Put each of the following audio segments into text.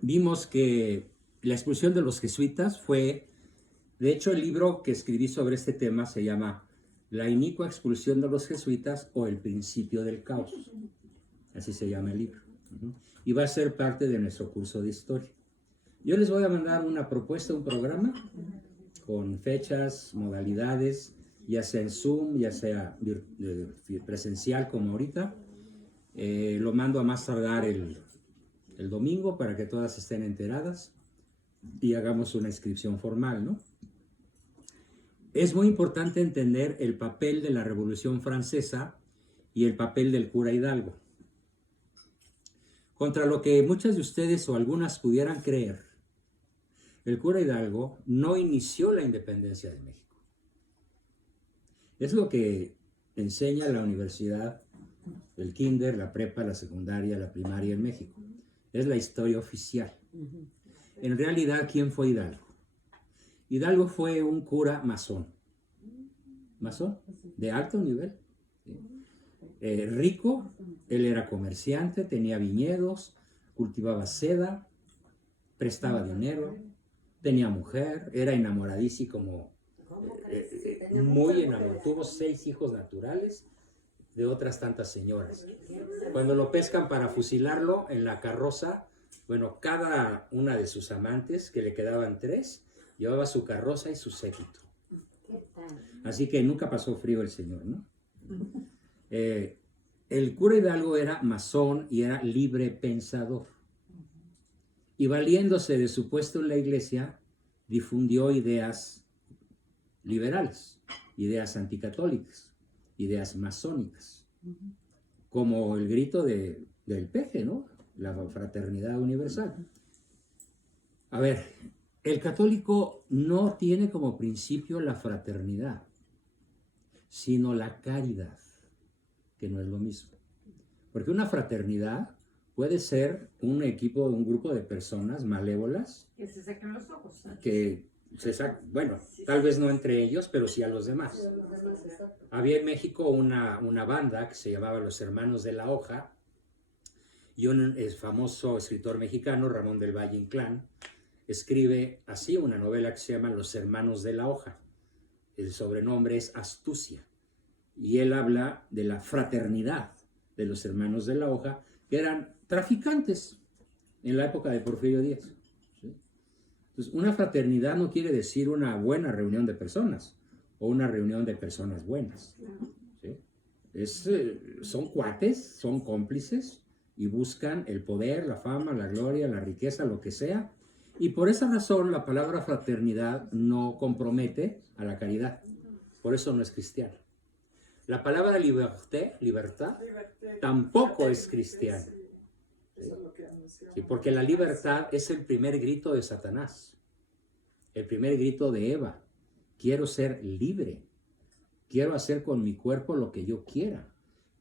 vimos que la expulsión de los jesuitas fue, de hecho el libro que escribí sobre este tema se llama La inicua expulsión de los jesuitas o el principio del caos. Así se llama el libro. Y va a ser parte de nuestro curso de historia. Yo les voy a mandar una propuesta, un programa con fechas, modalidades, ya sea en Zoom, ya sea presencial como ahorita. Lo mando a más tardar el domingo para que todas estén enteradas y hagamos una inscripción formal, ¿no? Es muy importante entender el papel de la Revolución Francesa y el papel del cura Hidalgo. Contra lo que muchas de ustedes o algunas pudieran creer, el cura Hidalgo no inició la independencia de México. Es lo que enseña la universidad, el kinder, la prepa, la secundaria, la primaria en México. Es la historia oficial. En realidad, ¿quién fue Hidalgo? Hidalgo fue un cura masón. Masón, de alto nivel. Rico, él era comerciante, tenía viñedos, cultivaba seda, prestaba dinero, tenía mujer, era enamoradísimo, muy enamorado. Tuvo 6 hijos naturales de otras tantas señoras. Cuando lo pescan para fusilarlo en la carroza, bueno, cada una de sus amantes, que le quedaban 3, llevaba su carroza y su séquito. Así que nunca pasó frío el señor, ¿no? El cura Hidalgo era masón y era libre pensador. Y valiéndose de su puesto en la iglesia, difundió ideas liberales, ideas anticatólicas, ideas masónicas, como el grito del peje, ¿no? La fraternidad universal. A ver, el católico no tiene como principio la fraternidad, sino la caridad, que no es lo mismo. Porque una fraternidad puede ser un equipo, un grupo de personas malévolas que se sacan los ojos. Que se sacan, bueno, tal vez no entre ellos, pero sí a los demás. Había en México una banda que se llamaba Los Hermanos de la Hoja, y un famoso escritor mexicano, Ramón del Valle Inclán, escribe así una novela que se llama Los Hermanos de la Hoja. El sobrenombre es Astucia, y él habla de la fraternidad de los Hermanos de la Hoja, que eran traficantes en la época de Porfirio Díaz. ¿Sí? Entonces, una fraternidad no quiere decir una buena reunión de personas o una reunión de personas buenas. ¿Sí? Son cuates, son cómplices y buscan el poder, la fama, la gloria, la riqueza, lo que sea. Y por esa razón la palabra fraternidad no compromete a la caridad. Por eso no es cristiana. La palabra libertad, tampoco es cristiana. ¿Sí? Sí, porque la libertad es el primer grito de Satanás. El primer grito de Eva. Quiero ser libre. Quiero hacer con mi cuerpo lo que yo quiera.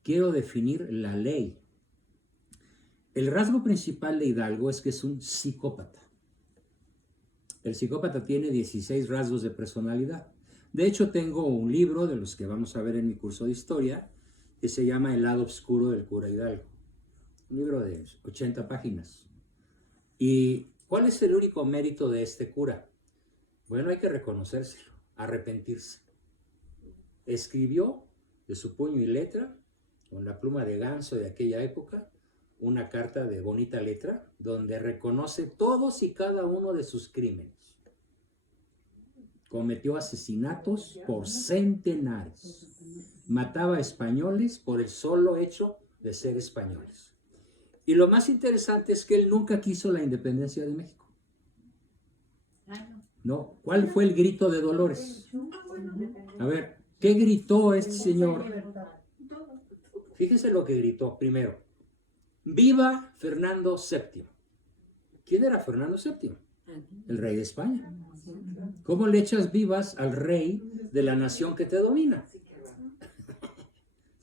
Quiero definir la ley. El rasgo principal de Hidalgo es que es un psicópata. El psicópata tiene 16 rasgos de personalidad. De hecho, tengo un libro de los que vamos a ver en mi curso de historia que se llama El lado oscuro del cura Hidalgo. Un libro de 80 páginas. ¿Y cuál es el único mérito de este cura? Bueno, hay que reconocérselo, arrepentirse. Escribió de su puño y letra, con la pluma de ganso de aquella época, una carta de bonita letra donde reconoce todos y cada uno de sus crímenes. Cometió asesinatos por centenares. Mataba a españoles por el solo hecho de ser españoles. Y lo más interesante es que él nunca quiso la independencia de México. No. ¿Cuál fue el grito de Dolores? A ver, ¿qué gritó este señor? Fíjese lo que gritó primero. ¡Viva Fernando VII! ¿Quién era Fernando VII? El rey de España. ¿Cómo le echas vivas al rey de la nación que te domina?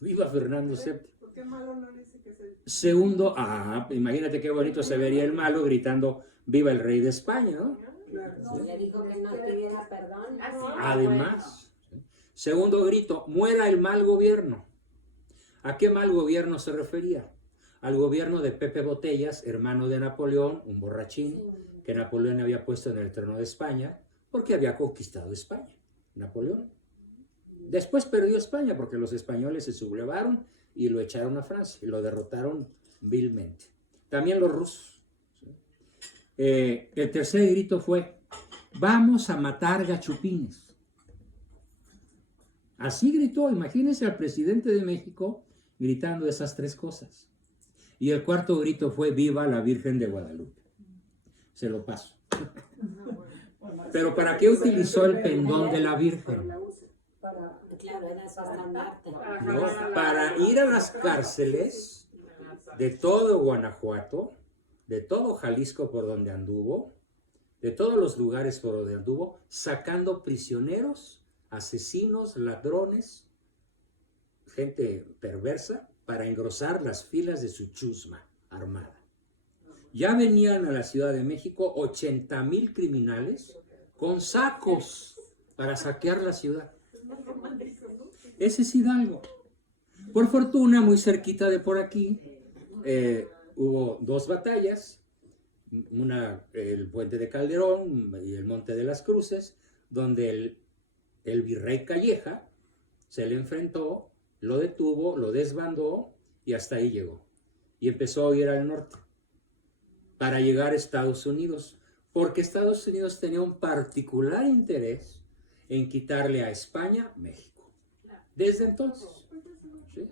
¡Viva Fernando VII! Segundo, imagínate qué bonito se vería el malo gritando ¡viva el rey de España! ¿No? Le dijo que no pidiera perdón. Además, segundo grito, muera el mal gobierno. ¿A qué mal gobierno se refería? al gobierno de Pepe Botellas, hermano de Napoleón, un borrachín que Napoleón había puesto en el trono de España porque había conquistado España, Napoleón. Después perdió España porque los españoles se sublevaron y lo echaron a Francia y lo derrotaron vilmente. También los rusos. El tercer grito fue: vamos a matar gachupines. Así gritó, imagínense al presidente de México gritando esas tres cosas. Y el cuarto grito fue: viva la Virgen de Guadalupe. Se lo paso. Pero ¿para qué utilizó el pendón de la Virgen? Claro, era su estandarte. No, para ir a las cárceles de todo Guanajuato, de todo Jalisco por donde anduvo, de todos los lugares por donde anduvo, sacando prisioneros, asesinos, ladrones, gente perversa, para engrosar las filas de su chusma armada. Ya venían a la Ciudad de México 80,000 criminales con sacos para saquear la ciudad. Ese es Hidalgo. Por fortuna, muy cerquita de por aquí, hubo dos batallas, una el Puente de Calderón y el Monte de las Cruces, donde el virrey Calleja se le enfrentó, lo detuvo, lo desbandó y hasta ahí llegó. Y empezó a ir al norte para llegar a Estados Unidos, porque Estados Unidos tenía un particular interés en quitarle a España México. Desde entonces. ¿Sí?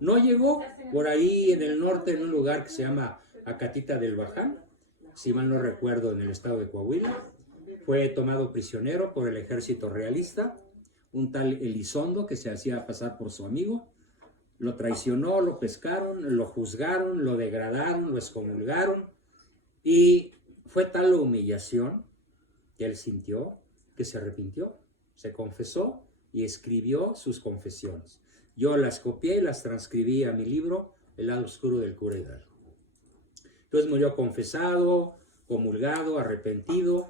No llegó por ahí en el norte, en un lugar que se llama Acatita del Baján, si mal no recuerdo, en el estado de Coahuila. Fue tomado prisionero por el ejército realista, un tal Elizondo que se hacía pasar por su amigo. Lo traicionó, lo pescaron, lo juzgaron, lo degradaron, lo excomulgaron. Y fue tal la humillación que él sintió que se arrepintió, se confesó y escribió sus confesiones. Yo las copié y las transcribí a mi libro, El lado oscuro del cura Hidalgo. Entonces murió confesado, comulgado, arrepentido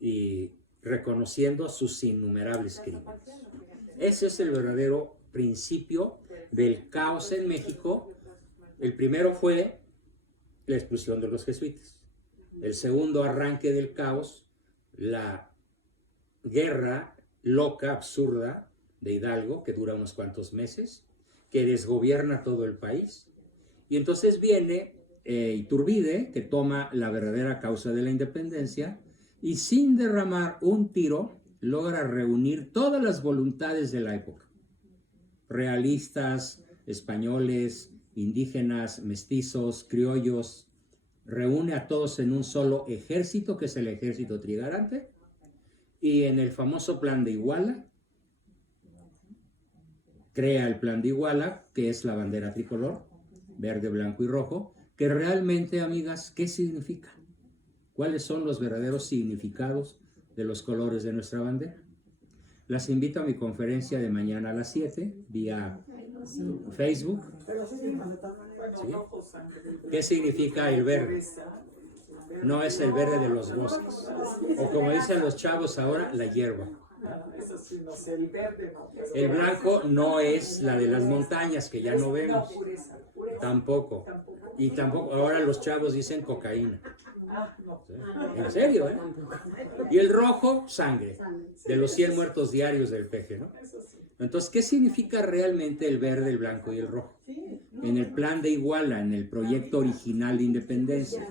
y reconociendo sus innumerables crímenes. Ese es el verdadero principio del caos en México. El primero fue la expulsión de los jesuitas. El segundo arranque del caos, la guerra loca, absurda de Hidalgo, que dura unos cuantos meses, que desgobierna todo el país. Y entonces viene Iturbide, que toma la verdadera causa de la independencia y sin derramar un tiro logra reunir todas las voluntades de la época. Realistas, españoles, indígenas, mestizos, criollos, reúne a todos en un solo ejército, que es el ejército trigarante, y en el famoso Plan de Iguala, crea el Plan de Iguala, que es la bandera tricolor, verde, blanco y rojo, que realmente, amigas, ¿qué significa? ¿Cuáles son los verdaderos significados de los colores de nuestra bandera? Las invito a mi conferencia de mañana a las 7, vía Facebook. ¿Sí? ¿Qué significa el verde? No es el verde de los bosques, o como dicen los chavos ahora, la hierba. El blanco no es la de las montañas, que ya no vemos. Tampoco. Y tampoco, ahora los chavos dicen cocaína. ¿Sí? En serio, ¿eh? Y el rojo, sangre, de los 100 muertos diarios del peje, ¿no? Entonces, ¿qué significa realmente el verde, el blanco y el rojo? En el Plan de Iguala, en el proyecto original de independencia,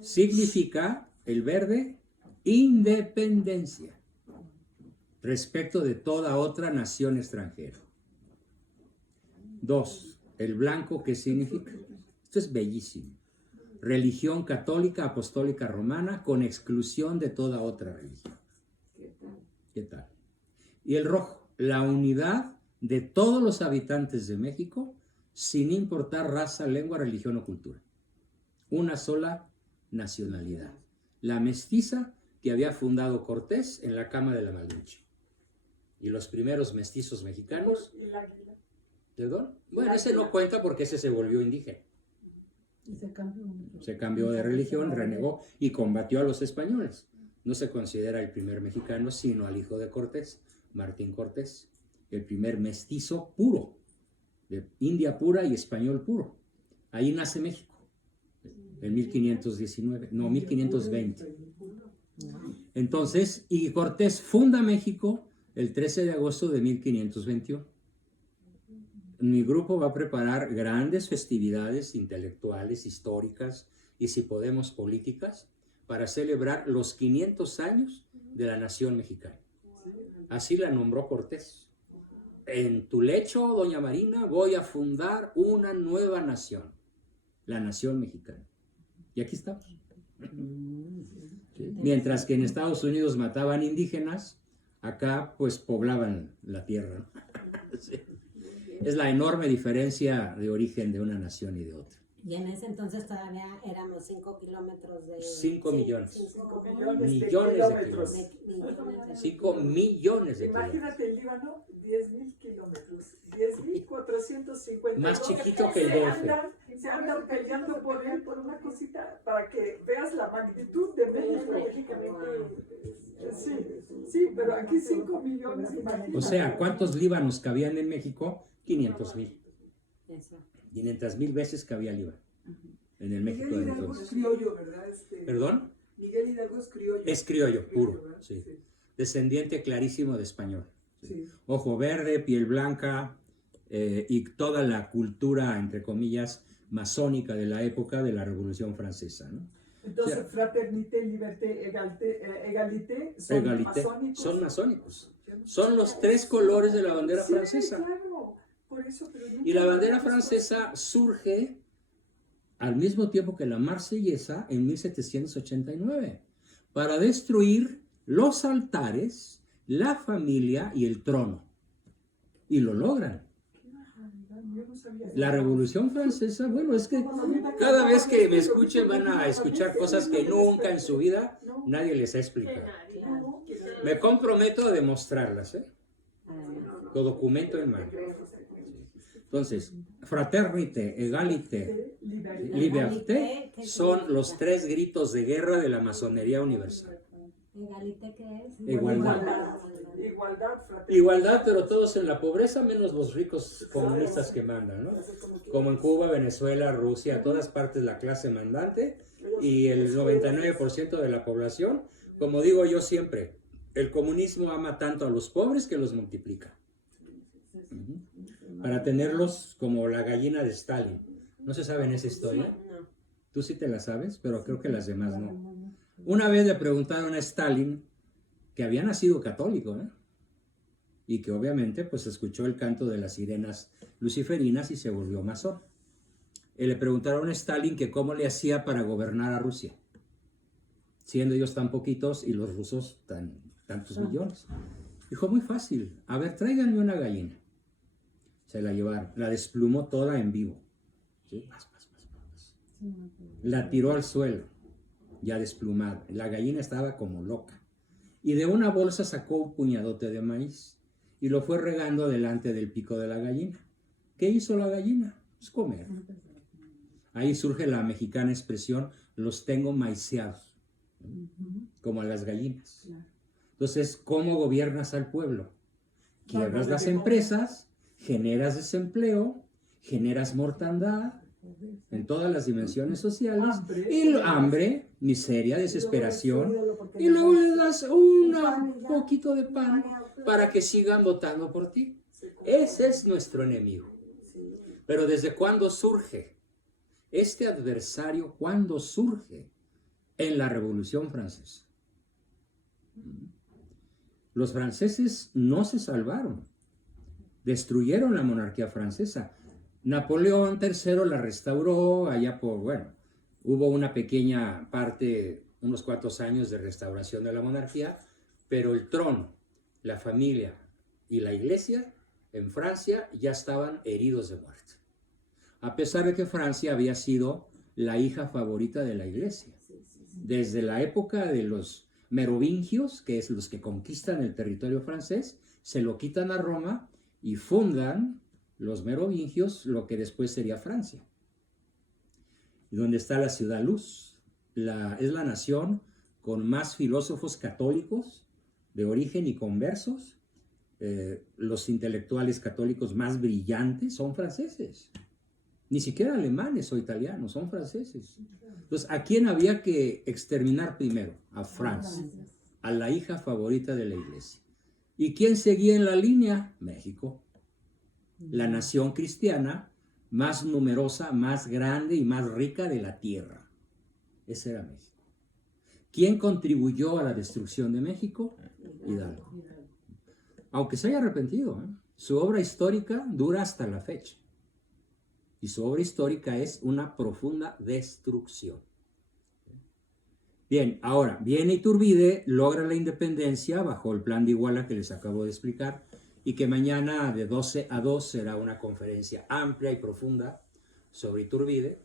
significa el verde, independencia respecto de toda otra nación extranjera. 2, el blanco, ¿qué significa? Esto es bellísimo. Religión católica, apostólica romana, con exclusión de toda otra religión. ¿Qué tal? Y el rojo, la unidad de todos los habitantes de México, sin importar raza, lengua, religión o cultura. Una sola nacionalidad. La mestiza que había fundado Cortés en la cama de la Malinche. Y los primeros mestizos mexicanos. ¿Perdón? Bueno, ese no cuenta porque ese se volvió indígena. Se cambió de religión, renegó y combatió a los españoles. No se considera el primer mexicano, sino al hijo de Cortés, Martín Cortés, el primer mestizo puro, de India pura y español puro. Ahí nace México, en 1519, no, 1520. Entonces, y Cortés funda México el 13 de agosto de 1521. Mi grupo va a preparar grandes festividades intelectuales, históricas y, si podemos, políticas, para celebrar los 500 años de la nación mexicana. Así la nombró Cortés. En tu lecho, doña Marina, voy a fundar una nueva nación, la nación mexicana. Y aquí estamos. ¿Sí? Mientras que en Estados Unidos mataban indígenas, acá pues poblaban la tierra. Sí. Es la enorme diferencia de origen de una nación y de otra. Y en ese entonces todavía éramos 5 kilómetros de... 5 millones. 5 millones de kilómetros. 5 kilómetros. millones de kilómetros. Imagínate el Líbano, 10,000 kilómetros. 10,450. Más chiquito que el DF. Se andan peleando por él, por una cosita, para que veas la magnitud de México. Sí, sí, pero aquí 5 millones, imagínate. O sea, ¿cuántos líbanos cabían en México? 500,000. Eso. 500,000 veces cabía Líbano en el México Miguel de Hidalgo es entonces. criollo, ¿verdad? ¿Perdón? Miguel Hidalgo es criollo. Es criollo, puro, ¿verdad? sí. Descendiente clarísimo de español. Sí. Sí. Ojo verde, piel blanca y toda la cultura, entre comillas, masónica de la época de la Revolución Francesa, ¿no? Entonces, O sea, fraternité, liberté, égalité, son Egalité, masónicos. son masónicos. Son los 3 colores de la bandera Sí, francesa. claro. Por eso, pero Y la bandera francesa surge al mismo tiempo que la marsellesa en 1789 para destruir los altares, la familia y el trono. Y lo logran. Yo no sabía eso. La Revolución Francesa, bueno, es que cada vez que me escuchen van a escuchar cosas que nunca en su vida nadie les ha explicado. Me comprometo a demostrarlas, ¿eh? Con documento en mano. Entonces, fraternité, égalité, liberté son los 3 gritos de guerra de la masonería universal. ¿Egalité qué es? Igualdad. Igualdad, fraternidad. Igualdad, pero todos en la pobreza, menos los ricos comunistas que mandan, ¿no? Como en Cuba, Venezuela, Rusia, todas partes la clase mandante y el 99% de la población. Como digo yo siempre, el comunismo ama tanto a los pobres que los multiplica. Para tenerlos como la gallina de Stalin. ¿No se saben esa historia? No. Tú sí te la sabes, pero creo que las demás no. Una vez le preguntaron a Stalin que había nacido católico, ¿eh? Y que obviamente pues escuchó el canto de las sirenas luciferinas y se volvió masón. Y le preguntaron a Stalin que cómo le hacía para gobernar a Rusia, siendo ellos tan poquitos y los rusos tantos millones. Dijo, muy fácil, a ver, tráiganme una gallina. Se la llevaron, la desplumó toda en vivo. ¿Sí? La tiró al suelo, ya desplumada. La gallina estaba como loca. Y de una bolsa sacó un puñadote de maíz y lo fue regando delante del pico de la gallina. ¿Qué hizo la gallina? Pues comer. Ahí surge la mexicana expresión, los tengo maiceados, como a las gallinas. Entonces, ¿cómo gobiernas al pueblo? Quiebras las empresas, generas desempleo, generas mortandad en todas las dimensiones sociales, y hambre, miseria, desesperación, y luego le das un poquito de pan para que sigan votando por ti. Ese es nuestro enemigo. Pero ¿desde cuándo surge? Este adversario, ¿cuándo surge? En la Revolución Francesa. Los franceses no se salvaron. Destruyeron la monarquía francesa. Napoleón III la restauró allá por, bueno, hubo una pequeña parte, unos cuantos años de restauración de la monarquía, pero el trono, la familia y la iglesia en Francia ya estaban heridos de muerte. A pesar de que Francia había sido la hija favorita de la iglesia. Desde la época de los merovingios, que es los que conquistan el territorio francés, se lo quitan a Roma y fundan los merovingios lo que después sería Francia. Y donde está la ciudad luz, es la nación con más filósofos católicos de origen y conversos. Los intelectuales católicos más brillantes son franceses. Ni siquiera alemanes o italianos, son franceses. Entonces, ¿a quién había que exterminar primero? A Francia, a la hija favorita de la iglesia. ¿Y quién seguía en la línea? México. La nación cristiana más numerosa, más grande y más rica de la tierra. Ese era México. ¿Quién contribuyó a la destrucción de México? Hidalgo. Aunque se haya arrepentido, ¿eh? Su obra histórica dura hasta la fecha. Y su obra histórica es una profunda destrucción. Bien, ahora, viene Iturbide, logra la independencia bajo el plan de Iguala que les acabo de explicar, y que mañana de 12 a 2 será una conferencia amplia y profunda sobre Iturbide.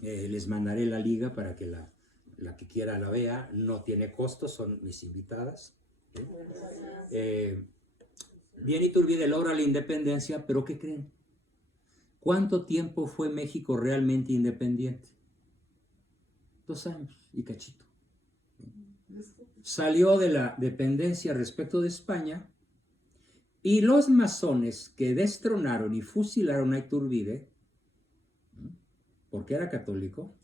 Les mandaré la liga para que la que quiera la vea. No tiene costo, son mis invitadas. Viene Iturbide, logra la independencia, pero ¿qué creen? ¿Cuánto tiempo fue México realmente independiente? 2 años y cachito. Salió de la dependencia respecto de España, y los masones que destronaron y fusilaron a Iturbide, porque era católico,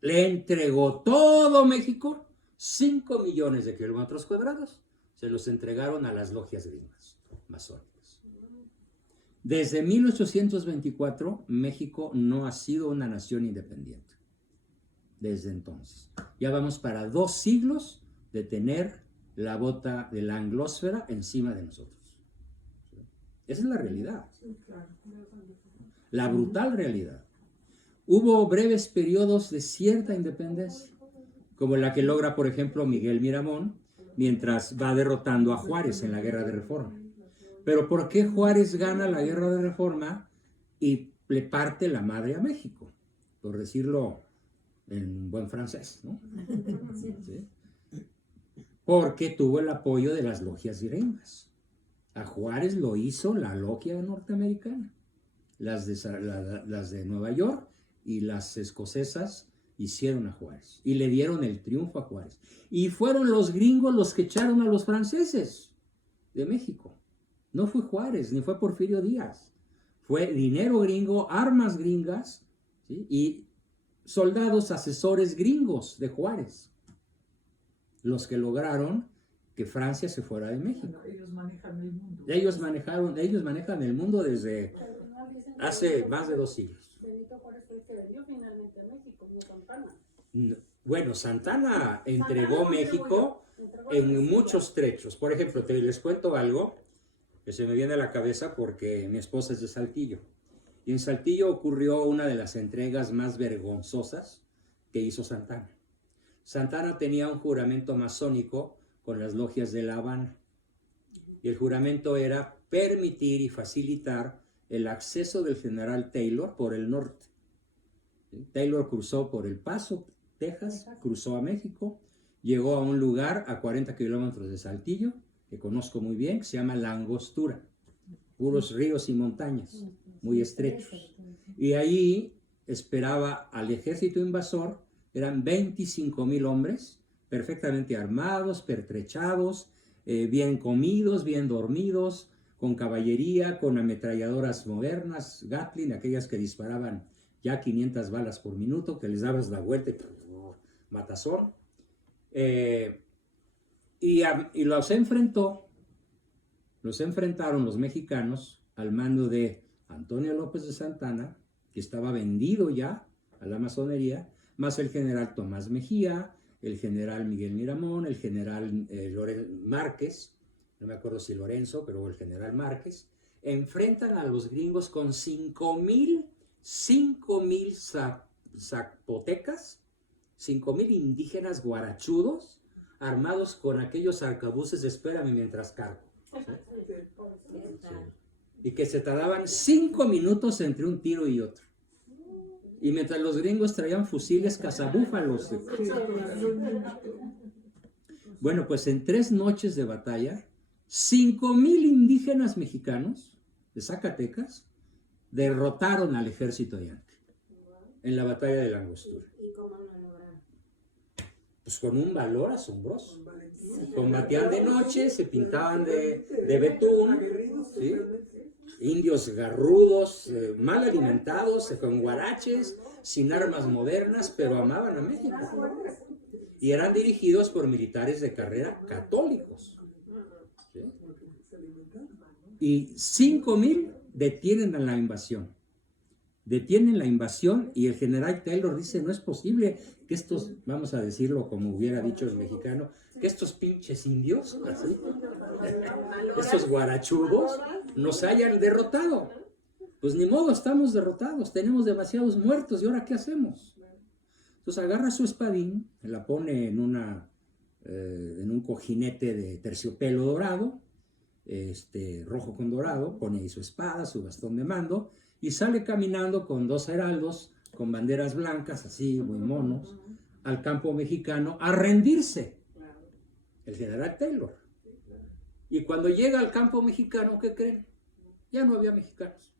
le entregó todo México, 5 millones de kilómetros cuadrados, se los entregaron a las logias gringas masónicas. Desde 1824, México no ha sido una nación independiente. Desde entonces. Ya vamos para 2 siglos de tener la bota de la anglósfera encima de nosotros. Esa es la realidad. La brutal realidad. Hubo breves periodos de cierta independencia, como la que logra, por ejemplo, Miguel Miramón, mientras va derrotando a Juárez en la Guerra de Reforma. Pero ¿por qué Juárez gana la Guerra de Reforma y le parte la madre a México? Por decirlo en buen francés, ¿no? ¿Sí? Porque tuvo el apoyo de las logias gringas. A Juárez lo hizo la logia norteamericana. Las de Nueva York y las escocesas hicieron a Juárez y le dieron el triunfo a Juárez. Y fueron los gringos los que echaron a los franceses de México. No fue Juárez, ni fue Porfirio Díaz. Fue dinero gringo, armas gringas, ¿sí? Y soldados asesores gringos de Juárez, los que lograron que Francia se fuera de México. Bueno, ellos manejan el mundo. Ellos manejan el mundo desde hace más de 2 siglos. Benito Juárez fue el que vendió finalmente a México, no Santana. Bueno, Santana entregó México en muchos trechos. Por ejemplo, les cuento algo que se me viene a la cabeza porque mi esposa es de Saltillo. Y en Saltillo ocurrió una de las entregas más vergonzosas que hizo Santana. Santana tenía un juramento masónico con las logias de La Habana. Y el juramento era permitir y facilitar el acceso del general Taylor por el norte. Taylor cruzó por El Paso, Texas, cruzó a México, llegó a un lugar a 40 kilómetros de Saltillo, que conozco muy bien, que se llama La Angostura. Puros ríos y montañas, muy estrechos. Y ahí esperaba al ejército invasor, eran 25,000 hombres, perfectamente armados, pertrechados, bien comidos, bien dormidos, con caballería, con ametralladoras modernas, Gatling, aquellas que disparaban ya 500 balas por minuto, que les dabas la vuelta y matazón. Y los enfrentaron los mexicanos al mando de Antonio López de Santana, que estaba vendido ya a la masonería, más el general Tomás Mejía, el general Miguel Miramón, el general Márquez, no me acuerdo si Lorenzo, pero el general Márquez, enfrentan a los gringos con 5,000 zapotecas, 5,000 indígenas guarachudos, armados con aquellos arcabuces de espérame mientras cargo. ¿Sí? Sí. Y que se tardaban 5 minutos entre un tiro y otro. Y mientras los gringos traían fusiles cazabúfalos. Bueno, pues en 3 noches de batalla, 5,000 indígenas mexicanos de Zacatecas derrotaron al ejército Yankee en la batalla de la Angostura. ¿Y cómo lo lograron? Pues con un valor asombroso. Combatían de noche, se pintaban de betún, ¿sí? indios garrudos, mal alimentados, con guaraches, sin armas modernas, pero amaban a México. Y eran dirigidos por militares de carrera católicos. ¿Sí? Y 5,000 detienen a la invasión. Detienen la invasión y el general Taylor dice, no es posible que estos, vamos a decirlo como hubiera dicho el mexicano, que estos pinches indios, así, estos guarachudos, nos hayan derrotado. Pues ni modo, estamos derrotados, tenemos demasiados muertos, ¿y ahora qué hacemos? Entonces agarra su espadín, la pone en un cojinete de terciopelo dorado, rojo con dorado, pone ahí su espada, su bastón de mando, y sale caminando con 2 heraldos, con banderas blancas, así, muy monos, al campo mexicano a rendirse. El general Taylor. Y cuando llega al campo mexicano, ¿qué creen? Ya no había mexicanos.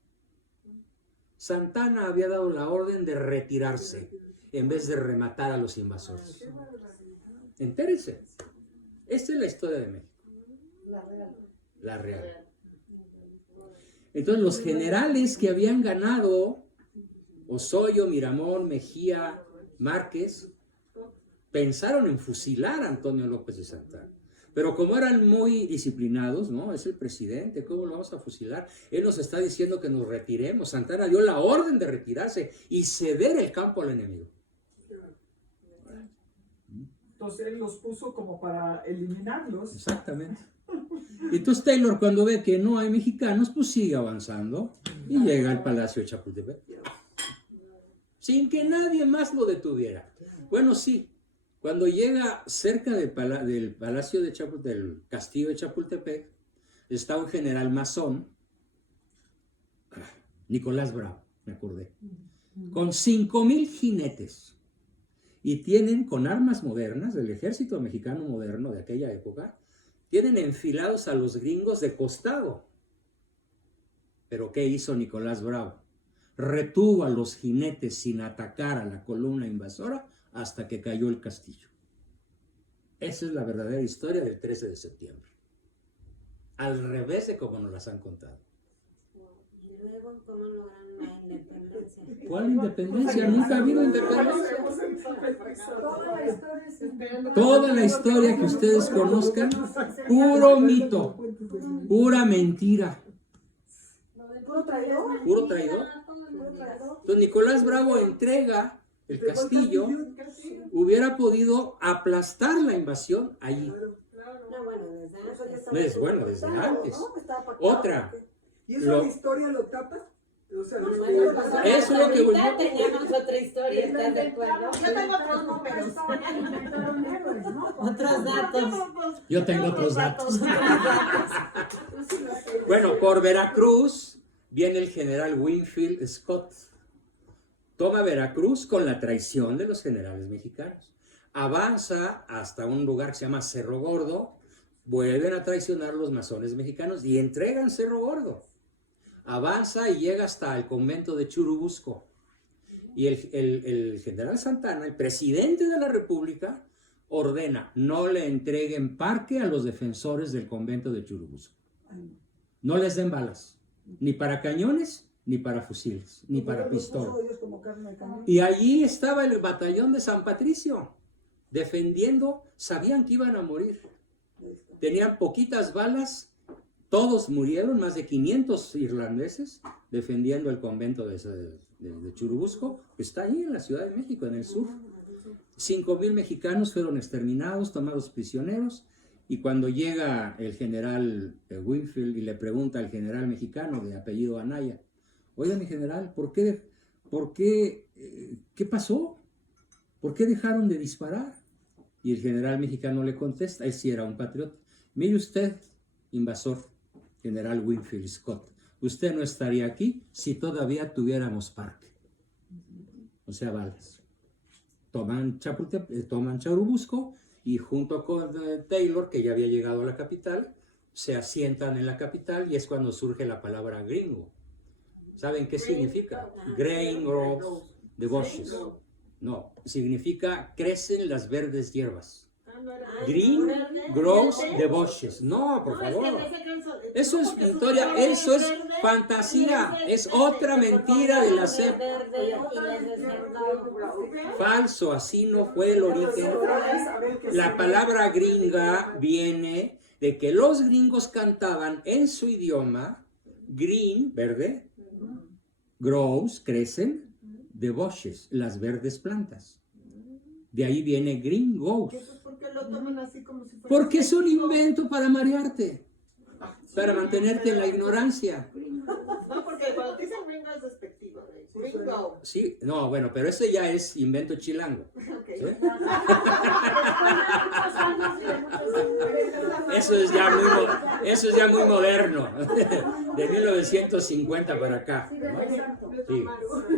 Santana había dado la orden de retirarse en vez de rematar a los invasores. Entérense. Esta es la historia de México. La real. Entonces los generales que habían ganado, Osorio, Miramón, Mejía, Márquez, pensaron en fusilar a Antonio López de Santana. Pero como eran muy disciplinados, no, es el presidente, ¿cómo lo vamos a fusilar? Él nos está diciendo que nos retiremos. Santana dio la orden de retirarse y ceder el campo al enemigo. Entonces él los puso como para eliminarlos. Exactamente. Y entonces Taylor, cuando ve que no hay mexicanos, pues sigue avanzando y llega al Palacio de Chapultepec. Sin que nadie más lo detuviera. Bueno, sí. Cuando llega cerca del Palacio de Chapultepec, del Castillo de Chapultepec, está un general masón, Nicolás Bravo, me acordé, con 5,000 jinetes. Y tienen con armas modernas, del ejército mexicano moderno de aquella época, tienen enfilados a los gringos de costado. ¿Pero qué hizo Nicolás Bravo? Retuvo a los jinetes sin atacar a la columna invasora hasta que cayó el castillo. Esa es la verdadera historia del 13 de septiembre. Al revés de como nos las han contado. Y luego, ¿cómo lograron la independencia? ¿Cuál independencia? Nunca ha habido independencia. Toda la historia que ustedes conozcan, puro mito, pura mentira. ¿Puro traidor? Puro traidor. Entonces Nicolás Bravo entrega el castillo, hubiera podido aplastar la invasión allí. No, bueno, Desde antes. Otra. ¿Y eso la historia lo tapas? O sea, Eso es lo que ahorita teníamos otra historia, ¿estás de acuerdo? yo tengo otros números. Otros datos. Yo tengo otros datos. Bueno, por Veracruz viene el general Winfield Scott. Toma Veracruz con la traición de los generales mexicanos. Avanza hasta un lugar que se llama Cerro Gordo. Vuelven a traicionar los masones mexicanos y entregan Cerro Gordo. Avanza y llega hasta el convento de Churubusco. Y el general Santana, el presidente de la República, ordena: no le entreguen parque a los defensores del convento de Churubusco. No les den balas, ni para cañones, ni para fusiles, ni para pistolas. Y allí estaba el batallón de San Patricio, defendiendo, sabían que iban a morir. Tenían poquitas balas, todos murieron, más de 500 irlandeses, defendiendo el convento de Churubusco, que está ahí en la Ciudad de México, en el sur. 5,000 mexicanos fueron exterminados, tomados prisioneros, y cuando llega el general Winfield y le pregunta al general mexicano de apellido Anaya: oiga, mi general, ¿qué pasó? ¿Por qué dejaron de disparar? Y el general mexicano le contesta, él sí era un patriota: mire usted, invasor, general Winfield Scott, usted no estaría aquí si todavía tuviéramos parque. O sea, balas. Toman Churubusco y junto con Taylor, que ya había llegado a la capital, se asientan en la capital y es cuando surge la palabra gringo. ¿Saben qué significa? Grain grows the bushes. No, significa crecen las verdes hierbas. Green grows the bushes. No, por favor. Eso es historia, eso es fantasía, es otra mentira de la SEP. Falso, así no fue el origen. La palabra gringa viene de que los gringos cantaban en su idioma, green, verde, grows, crecen, the bushes, las verdes plantas. De ahí viene green goes. ¿Por qué lo toman así como si fuera? Porque es un invento para marearte, para mantenerte en la ignorancia. No, porque cuando te dicen gringo es despectivo. Gringo. Sí, no, bueno, pero ese ya es invento chilango. Ok. ¿Sí? Eso es ya muy moderno, de 1950 para acá. Sí,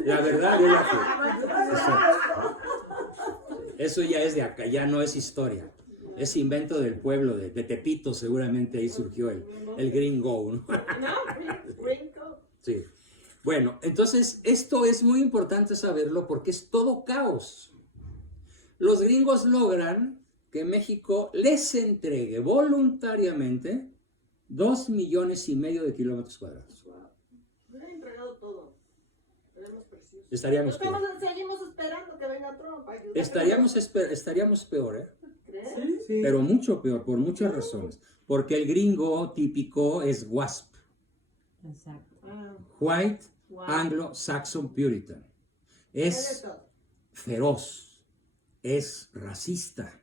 la verdad es la que eso ya es de acá, ya no es historia. Es invento del pueblo, de Tepito, seguramente ahí surgió el gringo, ¿no? Sí. Bueno, entonces esto es muy importante saberlo porque es todo caos. Los gringos logran que México les entregue voluntariamente 2,5 millones de kilómetros cuadrados. Me han entregado todo. Estaríamos peor. Seguimos esperando que venga Trump. Estaríamos peor, ¿eh? ¿Crees? Sí. Pero mucho peor, por muchas razones. Porque el gringo típico es WASP, Exacto. White Anglo-Saxon Puritan. Es feroz, es racista,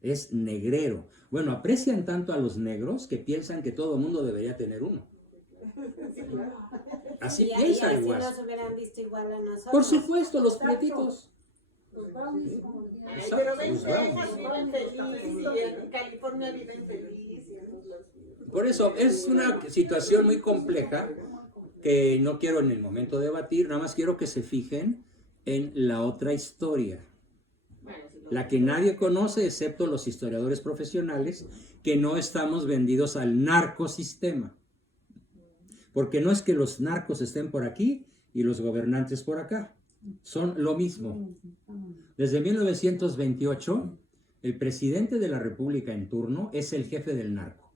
es negrero. Bueno, aprecian tanto a los negros que piensan que todo el mundo debería tener uno. Así Y piensa el así WASP. nos hubieran visto igual a nosotros. Por supuesto, los prietitos. Pero ven, Texas viven feliz y en California viven feliz. Por eso es una situación muy compleja que no quiero en el momento debatir, nada más quiero que se fijen en la otra historia, la que nadie conoce excepto los historiadores profesionales, que no estamos vendidos al narcosistema. Porque no es que los narcos estén por aquí y los gobernantes por acá, son lo mismo. Desde 1928, el presidente de la República en turno es el jefe del narco.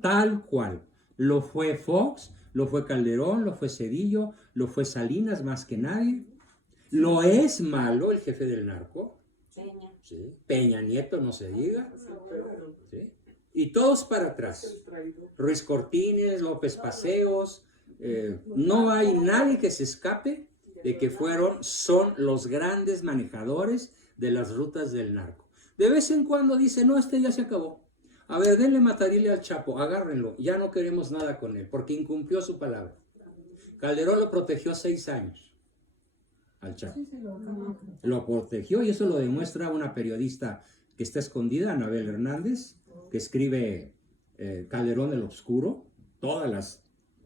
Tal cual. Lo fue Fox, lo fue Calderón, lo fue Zedillo, lo fue Salinas más que nadie. Lo es malo el jefe del narco. Peña. Sí. Peña Nieto, no se diga. Sí. Y todos para atrás. Ruiz Cortines, López Paseos. No hay nadie que se escape de que son los grandes manejadores de las rutas del narco. De vez en cuando dice, no, este ya se acabó. A ver, denle matarile al Chapo, agárrenlo. Ya no queremos nada con él, porque incumplió su palabra. Calderón lo protegió 6 años al Chapo. Lo protegió y eso lo demuestra una periodista que está escondida, Anabel Hernández, que escribe Calderón el Obscuro, todas las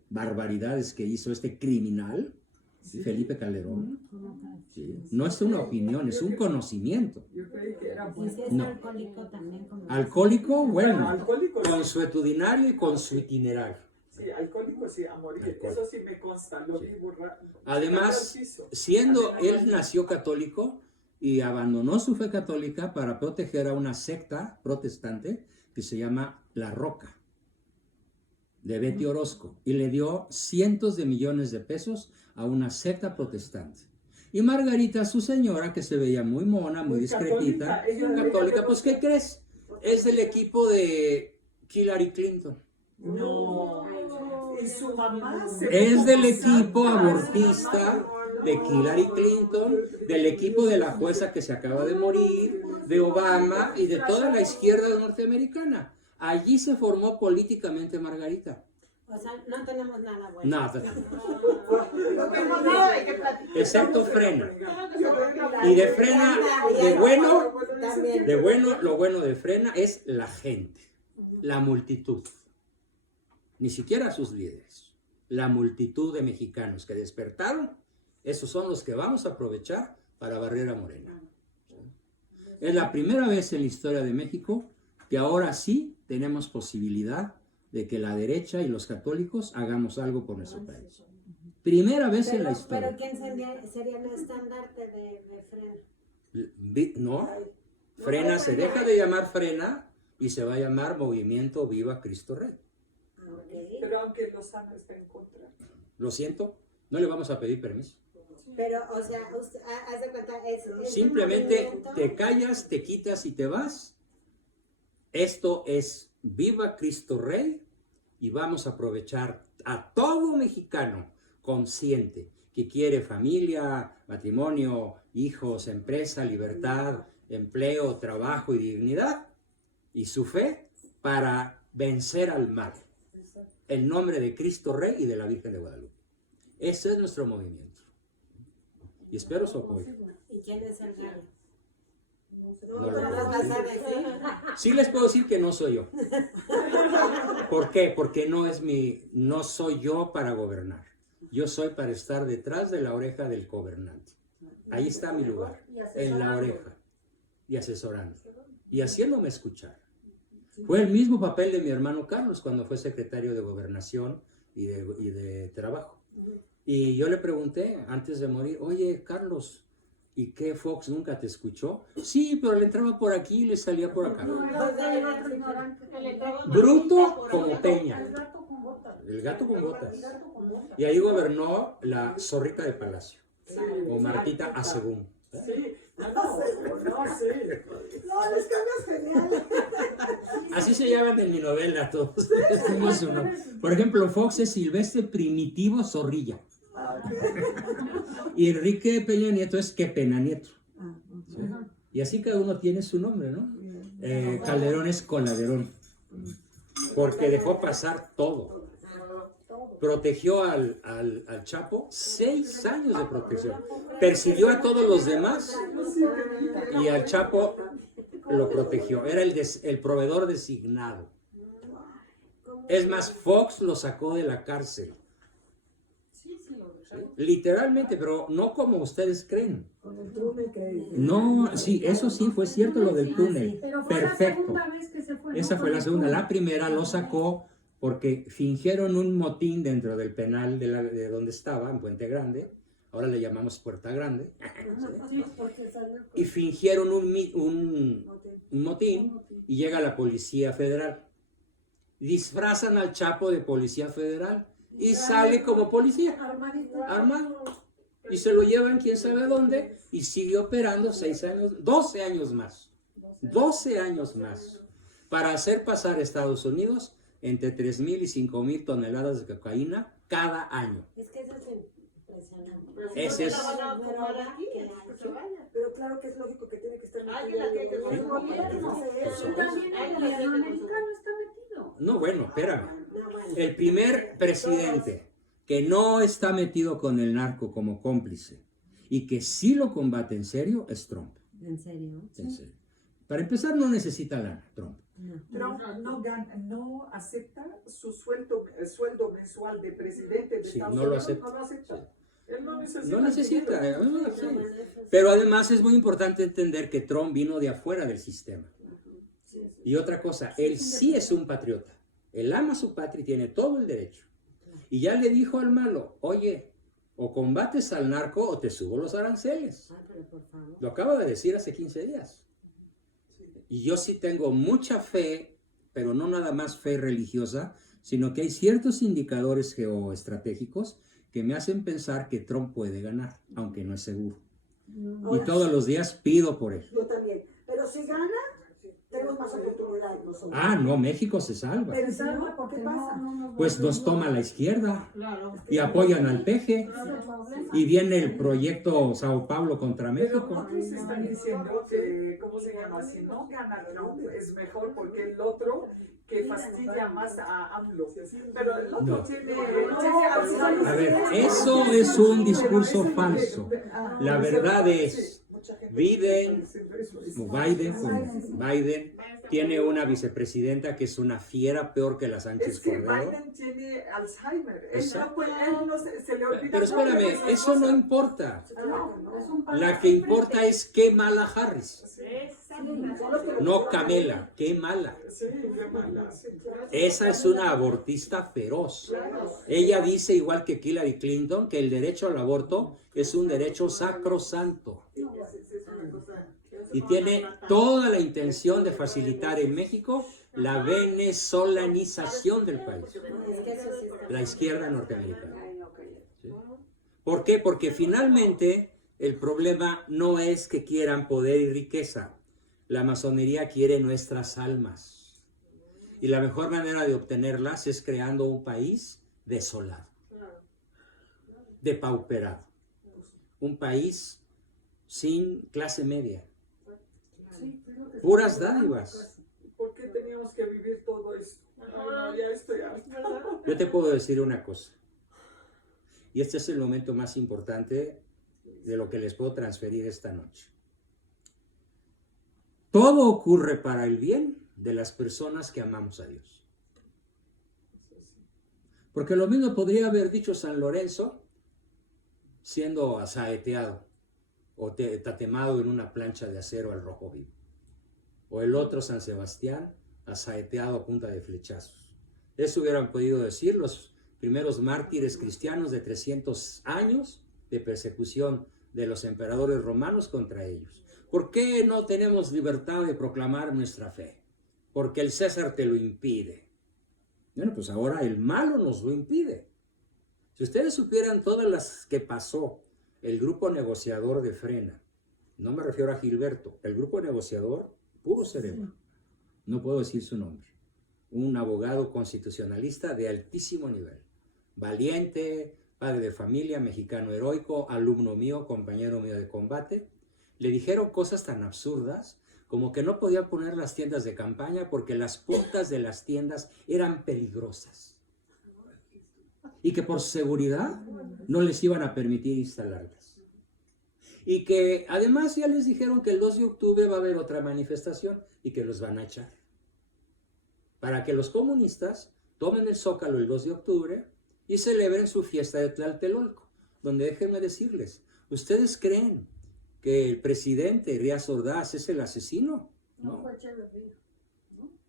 barbaridades que hizo este criminal, Felipe Calderón. Sí. No es una opinión, es un conocimiento. Yo creí que era Y si es No. alcohólico también. Como Alcohólico, bueno, alcohólico. consuetudinario y con su itinerario. Sí, alcohólico sí, a morir. Alcohólico. Eso sí me consta, lo vi borrar. Además, siendo él nació católico y abandonó su fe católica para proteger a una secta protestante que se llama La Roca, de Betty Orozco, y le dio cientos de millones de pesos a una secta protestante. Y Margarita, su señora, que se veía muy mona, muy discretita, católica, pues ¿qué crees? Es del equipo de Hillary Clinton. No. Y su mamá Es del equipo abortista de Hillary Clinton, del equipo de la jueza que se acaba de morir, de Obama y de toda la izquierda norteamericana. Allí se formó políticamente Margarita. O sea, no tenemos nada bueno. Nada, No tenemos nada de qué platicar. excepto Frena. Y de Frena, lo bueno de Frena es la gente, la multitud. Ni siquiera sus líderes. La multitud de mexicanos que despertaron, esos son los que vamos a aprovechar para barrer a Morena. Es la primera vez en la historia de México que ahora sí tenemos posibilidad de que la derecha y los católicos hagamos algo por nuestro país. Primera vez en la historia. Pero ¿quién sería el estandarte de Frena? ¿No? Frena se deja de llamar Frena y se va a llamar Movimiento Viva Cristo Rey. Pero aunque Lozano está en contra. Lo siento, no le vamos a pedir permiso. Pero, o sea, haz de cuenta, es Simplemente un movimiento. te callas, te quitas y te vas. Esto es Viva Cristo Rey y vamos a aprovechar a todo mexicano consciente que quiere familia, matrimonio, hijos, empresa, libertad, empleo, trabajo y dignidad y su fe para vencer al mal. En nombre de Cristo Rey y de la Virgen de Guadalupe. Ese es nuestro movimiento. Y espero su apoyo. ¿Y quién es el gallo? No ¿No lo nos puedo vas a decir. decir? Sí les puedo decir que no soy yo. ¿Por qué? Porque no soy yo para gobernar. Yo soy para estar detrás de la oreja del gobernante. Ahí está mi lugar, en la oreja. Y asesorando. Y haciéndome escuchar. Fue el mismo papel de mi hermano Carlos cuando fue secretario de Gobernación y de Trabajo. Y yo le pregunté antes de morir, oye Carlos, ¿y qué Fox nunca te escuchó? Sí, pero le entraba por aquí y le salía por acá. Bruto como Peña. El gato con botas. Y ahí gobernó la zorrita de Palacio. O Martita Asegún. Sí, no, sí. No, les cambias genial. Así se llaman en mi novela todos. Tenemos su nombre. Por ejemplo, Fox es Silvestre Primitivo Zorrilla. Y Enrique Peña Nieto es Que Pena Nieto. ¿Sí? Y así cada uno tiene su nombre, ¿no? Calderón es Coladerón. Porque dejó pasar todo. Protegió al Chapo, 6 años de protección. Persiguió a todos los demás y al Chapo lo protegió. Era el proveedor designado. Es más, Fox lo sacó de la cárcel. Literalmente, pero no como ustedes creen. Con el túnel que... No, sí, eso sí fue cierto lo del túnel. Pero fue la Perfecto. segunda vez que se fue. Esa ¿no? fue la Con el segunda. túnel. La primera lo sacó porque fingieron un motín dentro del penal de donde estaba, en Puente Grande. Ahora le llamamos Puerta Grande. Sí, porque salió. Y fingieron un motín y llega la Policía Federal. Disfrazan al Chapo de Policía Federal y sale como policía, armado. Y se lo llevan quién sabe a dónde y sigue operando 6 años, 12 años más. 12 años más. Para hacer pasar a Estados Unidos entre 3,000 y 5,000 toneladas de cocaína cada año. Es que eso es impresionante. Ese es... Pero claro que es lógico que tiene que estar Alguien la tiene que metido. hacer. Y también el gobierno americano está metido. No, bueno, espérame. No, bueno. El primer presidente que no está metido con el narco como cómplice y que sí lo combate en serio es Trump. ¿En serio? En serio. Para empezar, no necesita lana, Trump. Trump no acepta su sueldo mensual de presidente de Sí, Estados no lo Unidos. acepta. No lo acepta. Él no necesita. No necesita. dinero. Sí. Pero además es muy importante entender que Trump vino de afuera del sistema. Y otra cosa, él sí es un patriota. Él ama su patria y tiene todo el derecho. Y ya le dijo al malo, oye, o combates al narco o te subo los aranceles. Ay, pero por favor. Lo acaba de decir hace 15 días. Y yo sí tengo mucha fe, pero no nada más fe religiosa, sino que hay ciertos indicadores geoestratégicos que me hacen pensar que Trump puede ganar, aunque no es seguro. Y todos los días pido por él. Yo también. Pero si gana, tenemos más oportunidades nosotros. Ah, no, México se salva. Pero si no, ¿qué pasa? Pues nos toma la izquierda Claro. y apoyan al peje. Y viene el proyecto Sao Paulo contra Pero México. otros están diciendo que, ¿cómo se llama? Si no gana Trump es mejor porque el otro que fastidia más a AMLO. Pero el otro No. tiene A ver, eso es un discurso falso. La verdad es, Biden tiene una vicepresidenta que es una fiera peor que la Sánchez Es que Cordero. Biden tiene Alzheimer. Exacto. Él no se le olvida. Pero espérame, eso no importa. La que importa es qué mala Harris. No Kamala, qué mala. Sí, qué mala. Sí, claro. Esa es una abortista feroz. Ella dice, igual que Hillary Clinton, que el derecho al aborto es un derecho sacrosanto. y tiene toda la intención de facilitar en México la venezolanización del país, Es que eso sí está. la izquierda norteamericana. Ay, ok. ¿Sí? ¿Por qué? Porque finalmente el problema no es que quieran poder y riqueza. La masonería quiere nuestras almas. Y la mejor manera de obtenerlas es creando un país desolado, depauperado. Un país sin clase media. Sí, pero Puras dádivas. ¿por qué teníamos que vivir todo esto? Ay, no, ya estoy harta. Yo te puedo decir una cosa. Y este es el momento más importante de lo que les puedo transferir esta noche. Todo ocurre para el bien de las personas que amamos a Dios. Porque lo mismo podría haber dicho San Lorenzo siendo asaeteado o tatemado en una plancha de acero al rojo vivo. O el otro San Sebastián asaeteado a punta de flechazos. Eso hubieran podido decir los primeros mártires cristianos de 300 años de persecución de los emperadores romanos contra ellos. ¿Por qué no tenemos libertad de proclamar nuestra fe? Porque el César te lo impide. Bueno, pues ahora el malo nos lo impide. Si ustedes supieran todas las que pasó el grupo negociador de Frena, no me refiero a Gilberto, el grupo negociador, puro cerebro, no puedo decir su nombre, un abogado constitucionalista de altísimo nivel, valiente, padre de familia, mexicano heroico, alumno mío, compañero mío de combate, le dijeron cosas tan absurdas como que no podían poner las tiendas de campaña porque las puntas de las tiendas eran peligrosas y que por seguridad no les iban a permitir instalarlas. Y que además ya les dijeron que el 2 de octubre va a haber otra manifestación y que los van a echar. Para que los comunistas tomen el Zócalo el 2 de octubre y celebren su fiesta de Tlatelolco, donde déjenme decirles, ¿ustedes creen que el presidente Rías Ordaz es el asesino? No.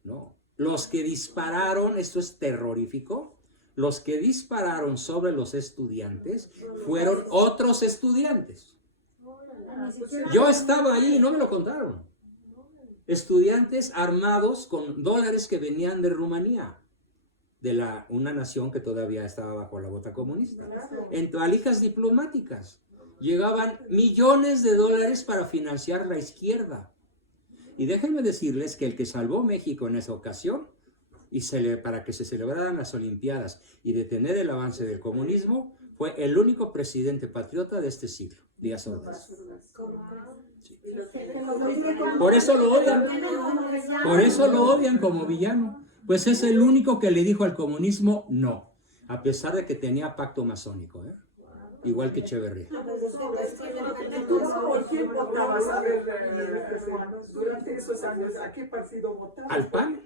No. Los que dispararon, esto es terrorífico, los que dispararon sobre los estudiantes fueron otros estudiantes. Yo estaba ahí y no me lo contaron. Estudiantes armados con dólares que venían de Rumanía, de una nación que todavía estaba bajo la bota comunista. En valijas diplomáticas llegaban millones de dólares para financiar la izquierda. Y déjenme decirles que el que salvó México en esa ocasión, para que se celebraran las Olimpiadas y detener el avance del comunismo, fue el único presidente patriota de este siglo, Díaz Ordaz. Sí. Por eso lo odian. Por eso lo odian como villano. Pues es el único que le dijo al comunismo no, a pesar de que tenía pacto masónico, ¿eh? Igual que Echeverría. ¿Tú por quién votabas? A ver, durante esos años, ¿a qué partido votabas? ¿Al PAN?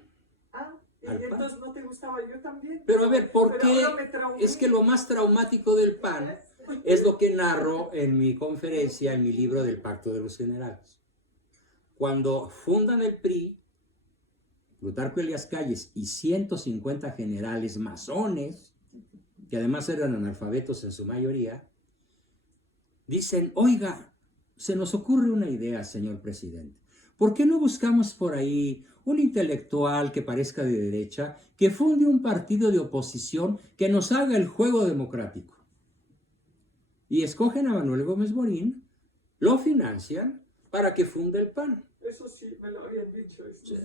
Y Al PAN. entonces no te gustaba, yo también. Pero a ver, ¿por Pero qué? ahora me traumé. Es que lo más traumático del PAN es lo que narro en mi conferencia, en mi libro del Pacto de los Generales. Cuando fundan el PRI, Plutarco Elías Calles y 150 generales masones, que además eran analfabetos en su mayoría, dicen, oiga, se nos ocurre una idea, señor presidente. ¿Por qué no buscamos por ahí un intelectual que parezca de derecha, que funde un partido de oposición que nos haga el juego democrático? Y escogen a Manuel Gómez Morín, lo financian para que funde el PAN. Eso sí, me lo habían dicho. Sí.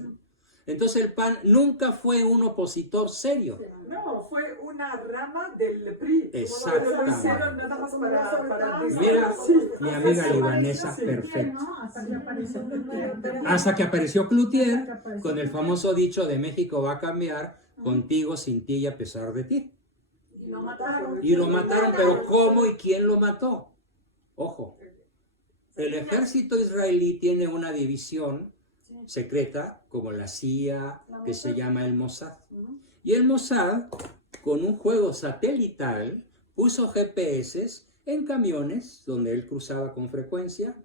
Entonces el PAN nunca fue un opositor serio. No, fue una rama del PRI. Exactamente. Lo hicieron nada más para Mira, sí. mi amiga libanesa, Sí. perfecto. Hasta que apareció Hasta que apareció Cloutier con el famoso dicho de México va a cambiar, contigo, sin ti y a pesar de ti. Y lo mataron. Y lo mataron, pero ¿cómo y quién lo mató? Ojo, el ejército israelí tiene una división secreta como la CIA, que se llama el Mossad. Y el Mossad, con un juego satelital, puso GPS en camiones donde él cruzaba con frecuencia,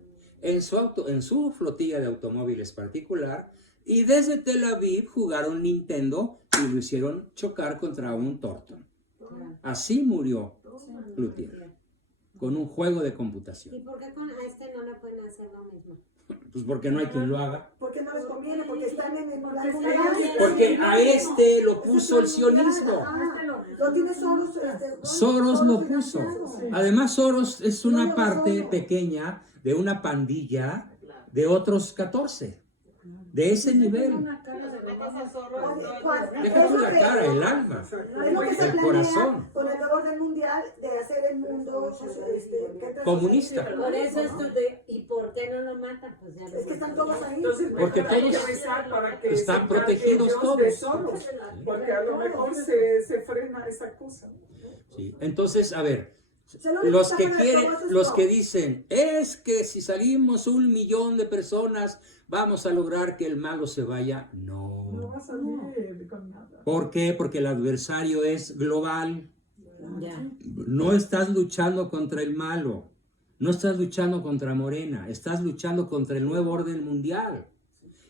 en su flotilla de automóviles particular, y desde Tel Aviv jugaron Nintendo y lo hicieron chocar contra un Torton. Así murió Cloutier, con un juego de computación. ¿Y por qué con este no le pueden hacer lo mismo? Pues porque no hay quien lo haga. Porque no les conviene, porque están en el Porque mundial. Porque a este lo puso el sionismo. Lo tiene Soros. Soros lo puso. financiado. Además, Soros es una parte pequeña de una pandilla de otros 14. De ese nivel. Deja tú la cara, el alma, Es lo que se el planea corazón. con el orden mundial de hacer el mundo Comunista. Por eso estudié. ¿Y por qué no lo matan? Pues ya lo Es que están mataron. todos ahí. Entonces, Porque mejor hay que todos rezar para que están se encargue protegidos Dios todos. de Soros, porque a lo mejor se frena esa cosa. Sí. Entonces, a ver, Se lo único los que sacan de quieren, todo eso es los todo. que dicen, es que si salimos 1 millón de personas, vamos a lograr que el malo se vaya. No No. va a salir con nada. ¿Por qué? Porque el adversario es global. Ya. No estás luchando contra el malo. No estás luchando contra Morena. Estás luchando contra el nuevo orden mundial.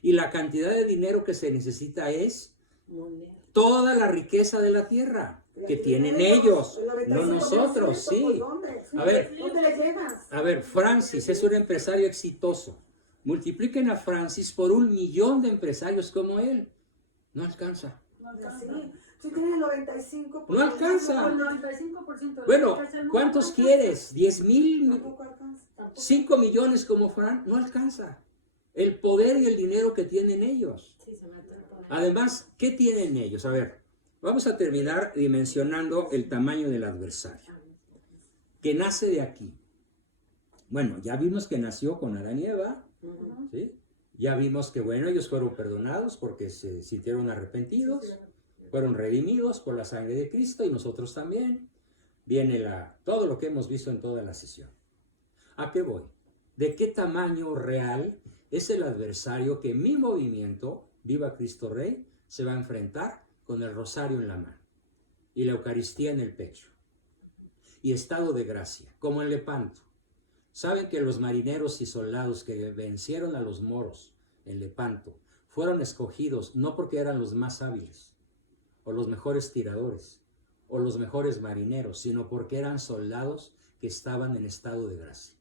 Y la cantidad de dinero que se necesita es Mundial. toda la riqueza de la tierra que tienen ellos, no nosotros, sí. A ver, ¿Dónde le llevas? a ver, Francis es un empresario exitoso. Multipliquen a Francis por 1 millón de empresarios como él. No alcanza. Sí. Si tiene el 95%. No alcanza. El 95% de Bueno, lo que es el mundo ¿cuántos no quieres? 10,000, Tampoco alcanza. 5 millones como Fran, no alcanza. El poder y el dinero que tienen ellos. Sí, se matan. Además, ¿qué tienen ellos? A ver, vamos a terminar dimensionando el tamaño del adversario, que nace de aquí. Bueno, ya vimos que nació con Adán y Eva, ¿sí? Ya vimos que, bueno, ellos fueron perdonados porque se sintieron arrepentidos, fueron redimidos por la sangre de Cristo y nosotros también. Viene todo lo que hemos visto en toda la sesión. ¿A qué voy? ¿De qué tamaño real es el adversario que mi movimiento, Viva Cristo Rey, se va a enfrentar con el rosario en la mano y la Eucaristía en el pecho y estado de gracia, como en Lepanto? Saben que los marineros y soldados que vencieron a los moros en Lepanto fueron escogidos no porque eran los más hábiles o los mejores tiradores o los mejores marineros, sino porque eran soldados que estaban en estado de gracia.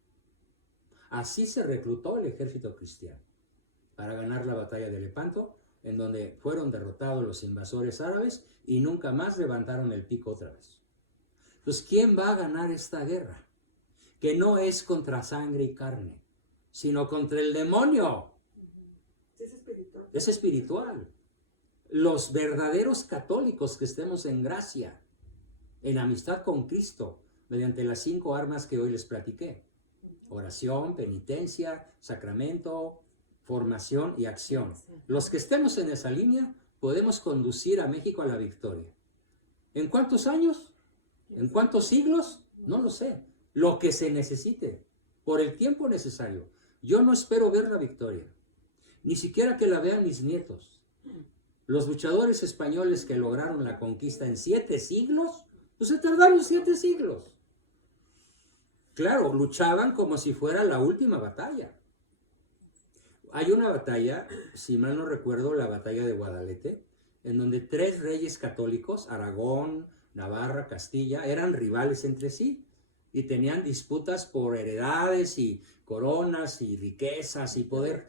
Así se reclutó el ejército cristiano para ganar la batalla de Lepanto, en donde fueron derrotados los invasores árabes y nunca más levantaron el pico otra vez. Entonces, ¿quién va a ganar esta guerra? Que no es contra sangre y carne, sino contra el demonio. Es espiritual. Es espiritual. Los verdaderos católicos que estemos en gracia, en amistad con Cristo, mediante las 5 armas que hoy les platiqué: oración, penitencia, sacramento, formación y acción. Los que estemos en esa línea podemos conducir a México a la victoria. ¿En cuántos años? ¿En cuántos siglos? No lo sé. Lo que se necesite, por el tiempo necesario. Yo no espero ver la victoria, ni siquiera que la vean mis nietos. Los luchadores españoles que lograron la conquista en 7 siglos, pues se tardaron 7 siglos. Claro, luchaban como si fuera la última batalla. Hay una batalla, si mal no recuerdo, la batalla de Guadalete, en donde 3 reyes católicos, Aragón, Navarra, Castilla, eran rivales entre sí y tenían disputas por heredades y coronas y riquezas y poder,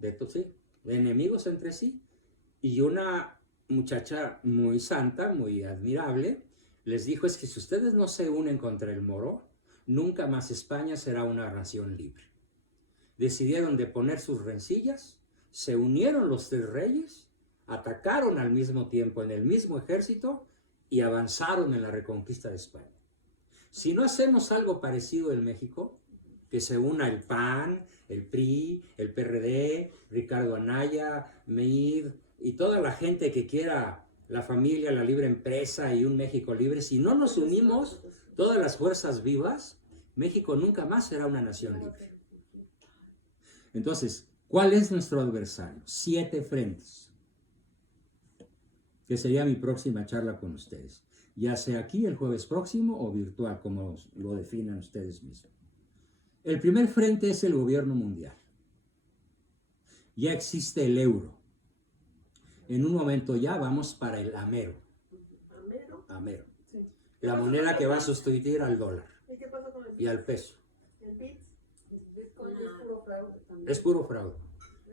de enemigos entre sí. Y una muchacha muy santa, muy admirable, les dijo: es que si ustedes no se unen contra el moro, nunca más España será una nación libre. Decidieron deponer sus rencillas, se unieron los 3 reyes, atacaron al mismo tiempo en el mismo ejército y avanzaron en la reconquista de España. Si no hacemos algo parecido en México, que se una el PAN, el PRI, el PRD, Ricardo Anaya, Meid y toda la gente que quiera la familia, la libre empresa y un México libre, si no nos unimos, todas las fuerzas vivas, México nunca más será una nación libre. Entonces, ¿cuál es nuestro adversario? 7 frentes, que sería mi próxima charla con ustedes, ya sea aquí el jueves próximo o virtual, como lo definan ustedes mismos. El primer frente es el gobierno mundial. Ya existe el euro. En un momento ya vamos para el amero. Amero. La moneda que va a sustituir al dólar ¿Y qué pasa con el y al peso. Bitcoin es puro fraude también. Es puro fraude.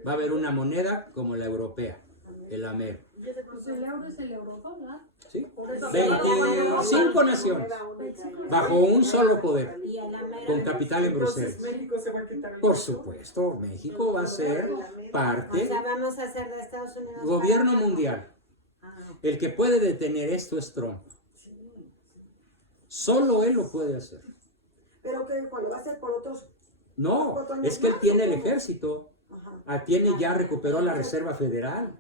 Va a haber una moneda como la europea, el AMER. Pues el euro es el eurodólar. ¿Sí? 25 naciones, bajo un solo poder, Y a la mera con capital en Entonces Bruselas. México se va a quitar el Por peso. supuesto, México va a ser O parte, sea, vamos a hacer de Estados Unidos. gobierno para- mundial. Ah, El que puede detener esto es Trump. Solo él lo puede hacer. Pero que cuando va a ser por otros. No, es que él tiene el ejército. Ajá. Tiene, ya recuperó la Reserva Federal.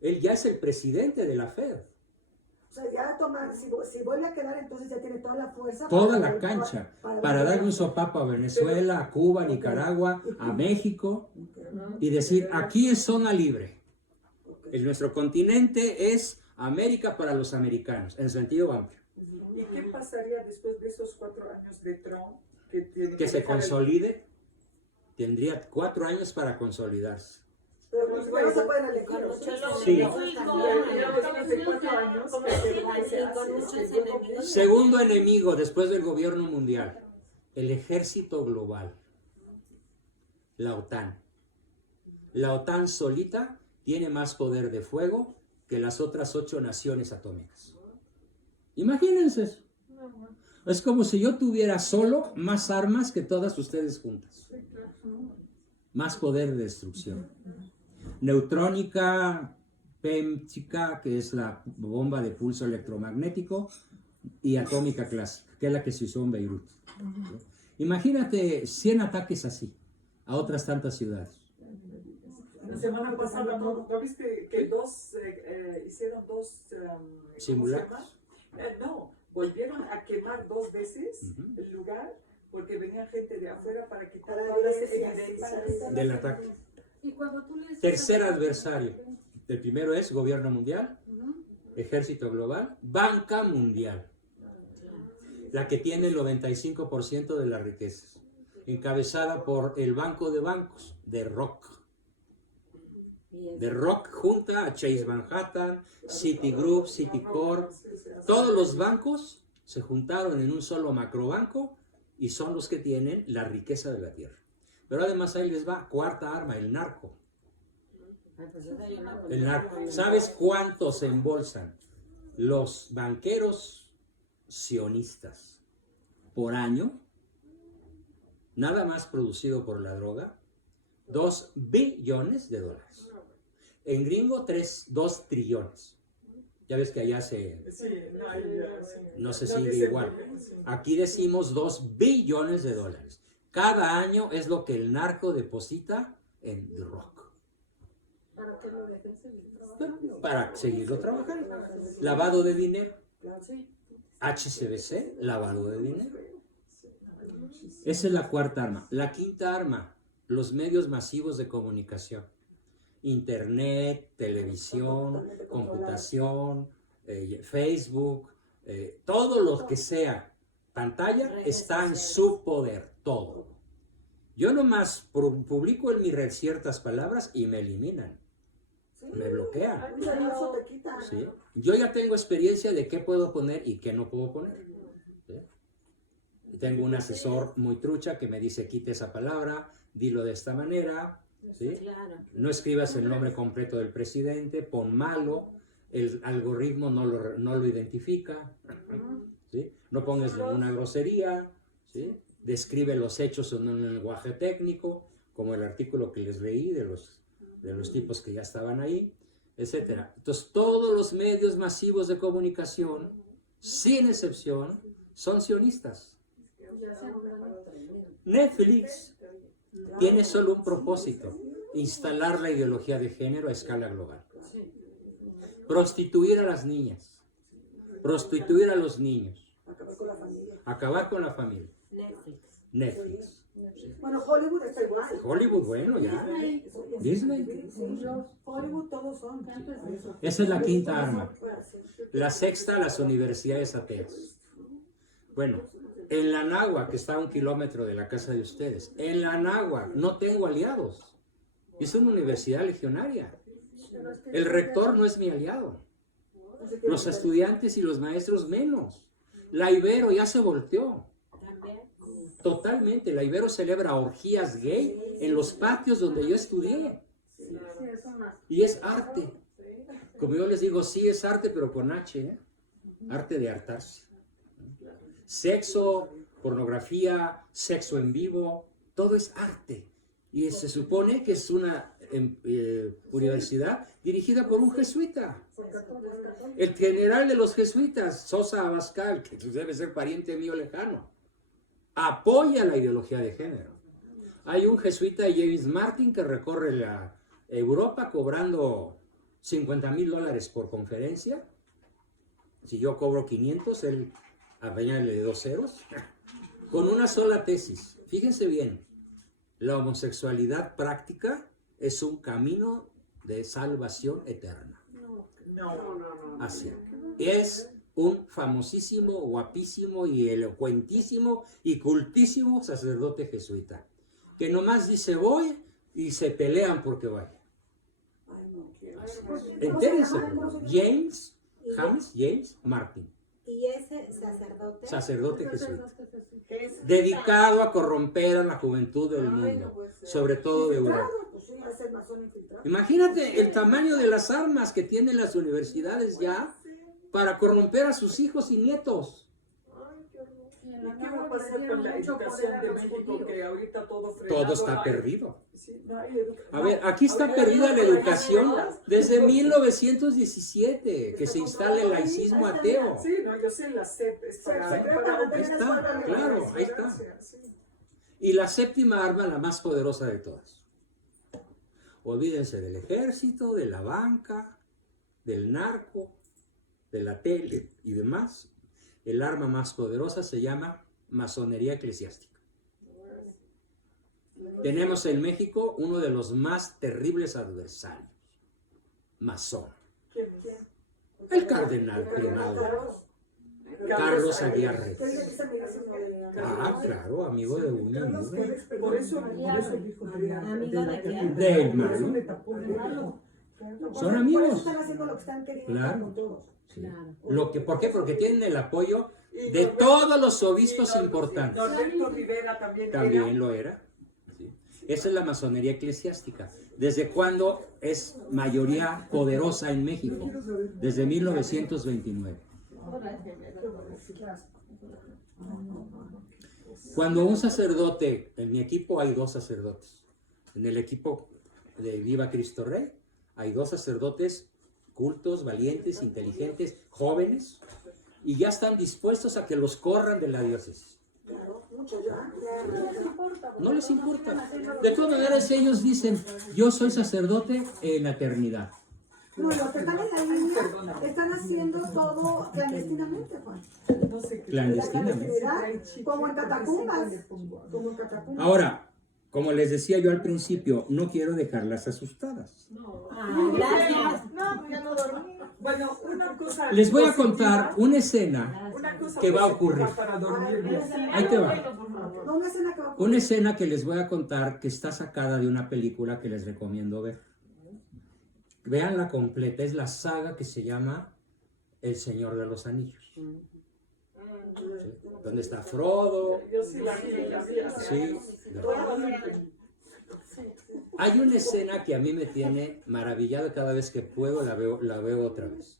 Él ya es el presidente de la Fed. O sea, ya tomar, si vuelve a quedar, entonces ya tiene toda la fuerza. Toda para- la cancha para- para darle un sopapo a Venezuela, a Cuba, a Nicaragua, a México y decir, aquí es zona libre. Nuestro continente es América para los americanos, en sentido amplio. ¿Y qué pasaría después de esos 4 años de Trump? Tiene Que se dejar el- consolide, tendría 4 años para consolidarse. Pero pues, no se pueden elegir. Con ¿o muchos Sí. enemigos Ya también. después de 4 años, ¿qué se Y con hace? muchos enemigos. Segundo enemigo después del gobierno mundial, el ejército global, la OTAN. La OTAN solita tiene más poder de fuego que las otras 8 naciones atómicas. Imagínense eso. Es como si yo tuviera solo más armas que todas ustedes juntas. Más poder de destrucción. Neutrónica, pémtica, que es la bomba de pulso electromagnético, y atómica clásica, que es la que se usó en Beirut. Imagínate 100 ataques así a otras tantas ciudades. La semana pasada, ¿no viste que hicieron 2 Simulacros. No, volvieron a quemar 2 veces Ujú. el lugar porque venía gente de afuera para quitar Para todas las evidencias, evidencias. Del ataque. Y cuando tú le dices- Tercer adversario. El primero es gobierno mundial, ejército global, banca mundial. La que tiene el 95% de las riquezas. Encabezada por el Banco de Bancos, de Rock. De Rock junta a Chase Manhattan, Citigroup, Citicorp. Todos los bancos se juntaron en un solo macrobanco y son los que tienen la riqueza de la tierra. Pero además ahí les va, cuarta arma, el narco. Ay, pues esa yo no- El narco. ¿Sabes cuántos embolsan los banqueros sionistas por año? Nada más producido por la droga, $2 billones. En gringo, 2 trillones. Ya ves que allá Sí, no se No sigue dice igual. bien, sí. Aquí decimos $2 billones. Cada año es lo que el narco deposita en The Rock. Para que lo dejen seguir trabajando. Para seguirlo trabajando. Lavado de dinero. Sí. HSBC, lavado de dinero. Esa es la cuarta arma. La quinta arma, los medios masivos de comunicación. Internet, televisión, computación, Facebook, todo lo que sea pantalla está en su poder, todo. Yo nomás publico en mi red ciertas palabras y me eliminan, me bloquean. Un celular te quita. ¿Sí? Yo ya tengo experiencia de qué puedo poner y qué no puedo poner. ¿Sí? Tengo un asesor muy trucha que me dice quite esa palabra, dilo de esta manera, ¿sí? Claro. No escribas el nombre completo del presidente, pon malo, el algoritmo no lo identifica, ¿sí? No pongas ninguna grosería, ¿sí? Describe los hechos en un lenguaje técnico, como el artículo que les leí de los tipos que ya estaban ahí, etc. Entonces, todos los medios masivos de comunicación, sin excepción, son sionistas. Ya se andan. Netflix tiene solo un propósito, instalar la ideología de género a escala global. Prostituir a las niñas, prostituir a los niños, Acabar con la familia. acabar con la familia. Netflix. Netflix. Bueno, Hollywood está igual. Hollywood, bueno, ya. Disney. Hollywood todos son. Esa es la quinta arma. La sexta, las universidades ateas. Bueno, en la Anáhuac, que está a 1 kilómetro de la casa de ustedes, en la Anáhuac no tengo aliados. Es una universidad legionaria. El rector no es mi aliado. Los estudiantes y los maestros menos. La Ibero ya se volteó. También. totalmente. La Ibero celebra orgías gay en los patios donde yo estudié. Y es arte. Como yo les digo, sí es arte, pero con H, ¿eh? Arte de hartarse. Sexo, pornografía, sexo en vivo, todo es arte. Y se supone que es una universidad dirigida por un jesuita. El general de los jesuitas, Sosa Abascal, que debe ser pariente mío lejano, apoya la ideología de género. Hay un jesuita, James Martin, que recorre la Europa cobrando $50,000 por conferencia. Si yo cobro 500, él añade 2 ceros. Con una sola tesis. Fíjense bien, la homosexualidad práctica es un camino de salvación eterna. Así. Es un famosísimo, guapísimo y elocuentísimo y cultísimo sacerdote jesuita, que nomás dice voy y se pelean porque vaya. Entérense, James Martin. Y ese sacerdote. Sacerdote jesuita. Dedicado a corromper a la juventud del mundo, sobre todo de Europa. Imagínate el tamaño de las armas que tienen las universidades ya para corromper a sus hijos y nietos. ¿Y qué va a pasar con la educación de México, que ahorita todo fregado? Todo está perdido. Sí, no hay educación. A ver, aquí está perdida la educación desde 1917, que se instala el laicismo ateo. Sí, no, yo sé, la CEP es para Ahí está, claro, ahí está. Y la séptima arma, la más poderosa de todas. Olvídense del ejército, de la banca, del narco, de la tele y demás. El arma más poderosa se llama masonería eclesiástica. Tenemos en México uno de los más terribles adversarios, masón. El cardenal primado, Carlos Aguiar Reyes. Ah, claro, amigo de uña. Por eso dijo Amigo de quién? Del malo. Son amigos. Están haciendo lo que están queriendo. Claro. Sí. Claro. ¿Por qué? Porque tienen el apoyo de todos los obispos importantes. Norberto Rivera también También lo era. Sí. Esa es la masonería eclesiástica. ¿Desde cuándo es mayoría poderosa en México? Desde 1929. Cuando un sacerdote, en mi equipo hay 2 sacerdotes, en el equipo de Viva Cristo Rey hay 2 sacerdotes cultos, valientes, inteligentes, jóvenes, y ya están dispuestos a que los corran de la diócesis. No les importa. De todas maneras ellos dicen, yo soy sacerdote en la eternidad. No, los que están en la línea están haciendo todo clandestinamente, Juan. Clandestinamente. Como en catacumbas. Como en catacumbas. Ahora, como les decía yo al principio, no quiero dejarlas asustadas. Ay, gracias. No, ya no dormí. Bueno, una cosa. Les voy a positiva, contar una escena una cosa que va a positiva ocurrir. para dormir bien. Ahí te va. No, una escena que va a Una escena que les voy a contar que está sacada de una película que les recomiendo ver. Veanla completa, es la saga que se llama El Señor de los Anillos. ¿Sí? Donde está Frodo. Yo sí la vi. Sí. Hay una escena que a mí me tiene maravillado cada vez que puedo, la veo otra vez.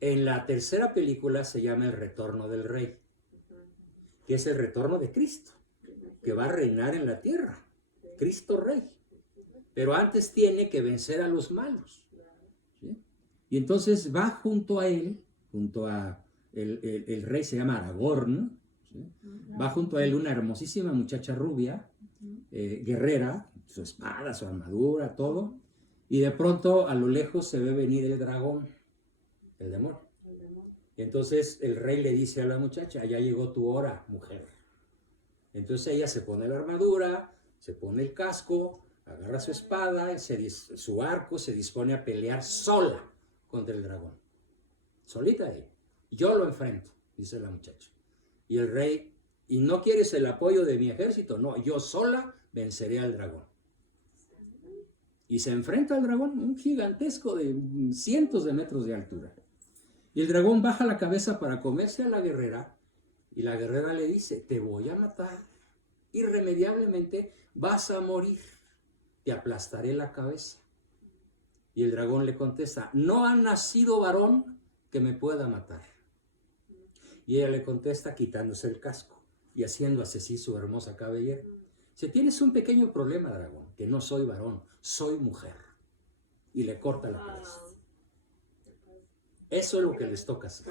En la tercera película se llama El Retorno del Rey, que es el retorno de Cristo, que va a reinar en la tierra. Cristo Rey. Pero antes tiene que vencer a los malos. ¿Sí? Y entonces va junto a él, junto a el rey se llama Aragorn, ¿sí? Va junto a él una hermosísima muchacha rubia, guerrera, su espada, su armadura, todo. Y de pronto a lo lejos se ve venir el dragón, el demonio. Y entonces el rey le dice a la muchacha, ya llegó tu hora, mujer. Entonces ella se pone la armadura, se pone el casco, agarra su espada, su arco, se dispone a pelear sola contra el dragón. Solita ella. Yo lo enfrento, dice la muchacha. Y el rey, ¿y no quieres el apoyo de mi ejército? No, yo sola venceré al dragón. Y se enfrenta al dragón, un gigantesco de cientos de metros de altura. Y el dragón baja la cabeza para comerse a la guerrera. Y la guerrera le dice, te voy a matar irremediablemente vas a morir, te aplastaré la cabeza. Y el dragón le contesta, no ha nacido varón que me pueda matar. Y ella le contesta quitándose el casco y haciéndose así su hermosa cabellera. Si tienes un pequeño problema, dragón, que no soy varón, soy mujer. Y le corta la cabeza. Eso es lo que les toca hacer.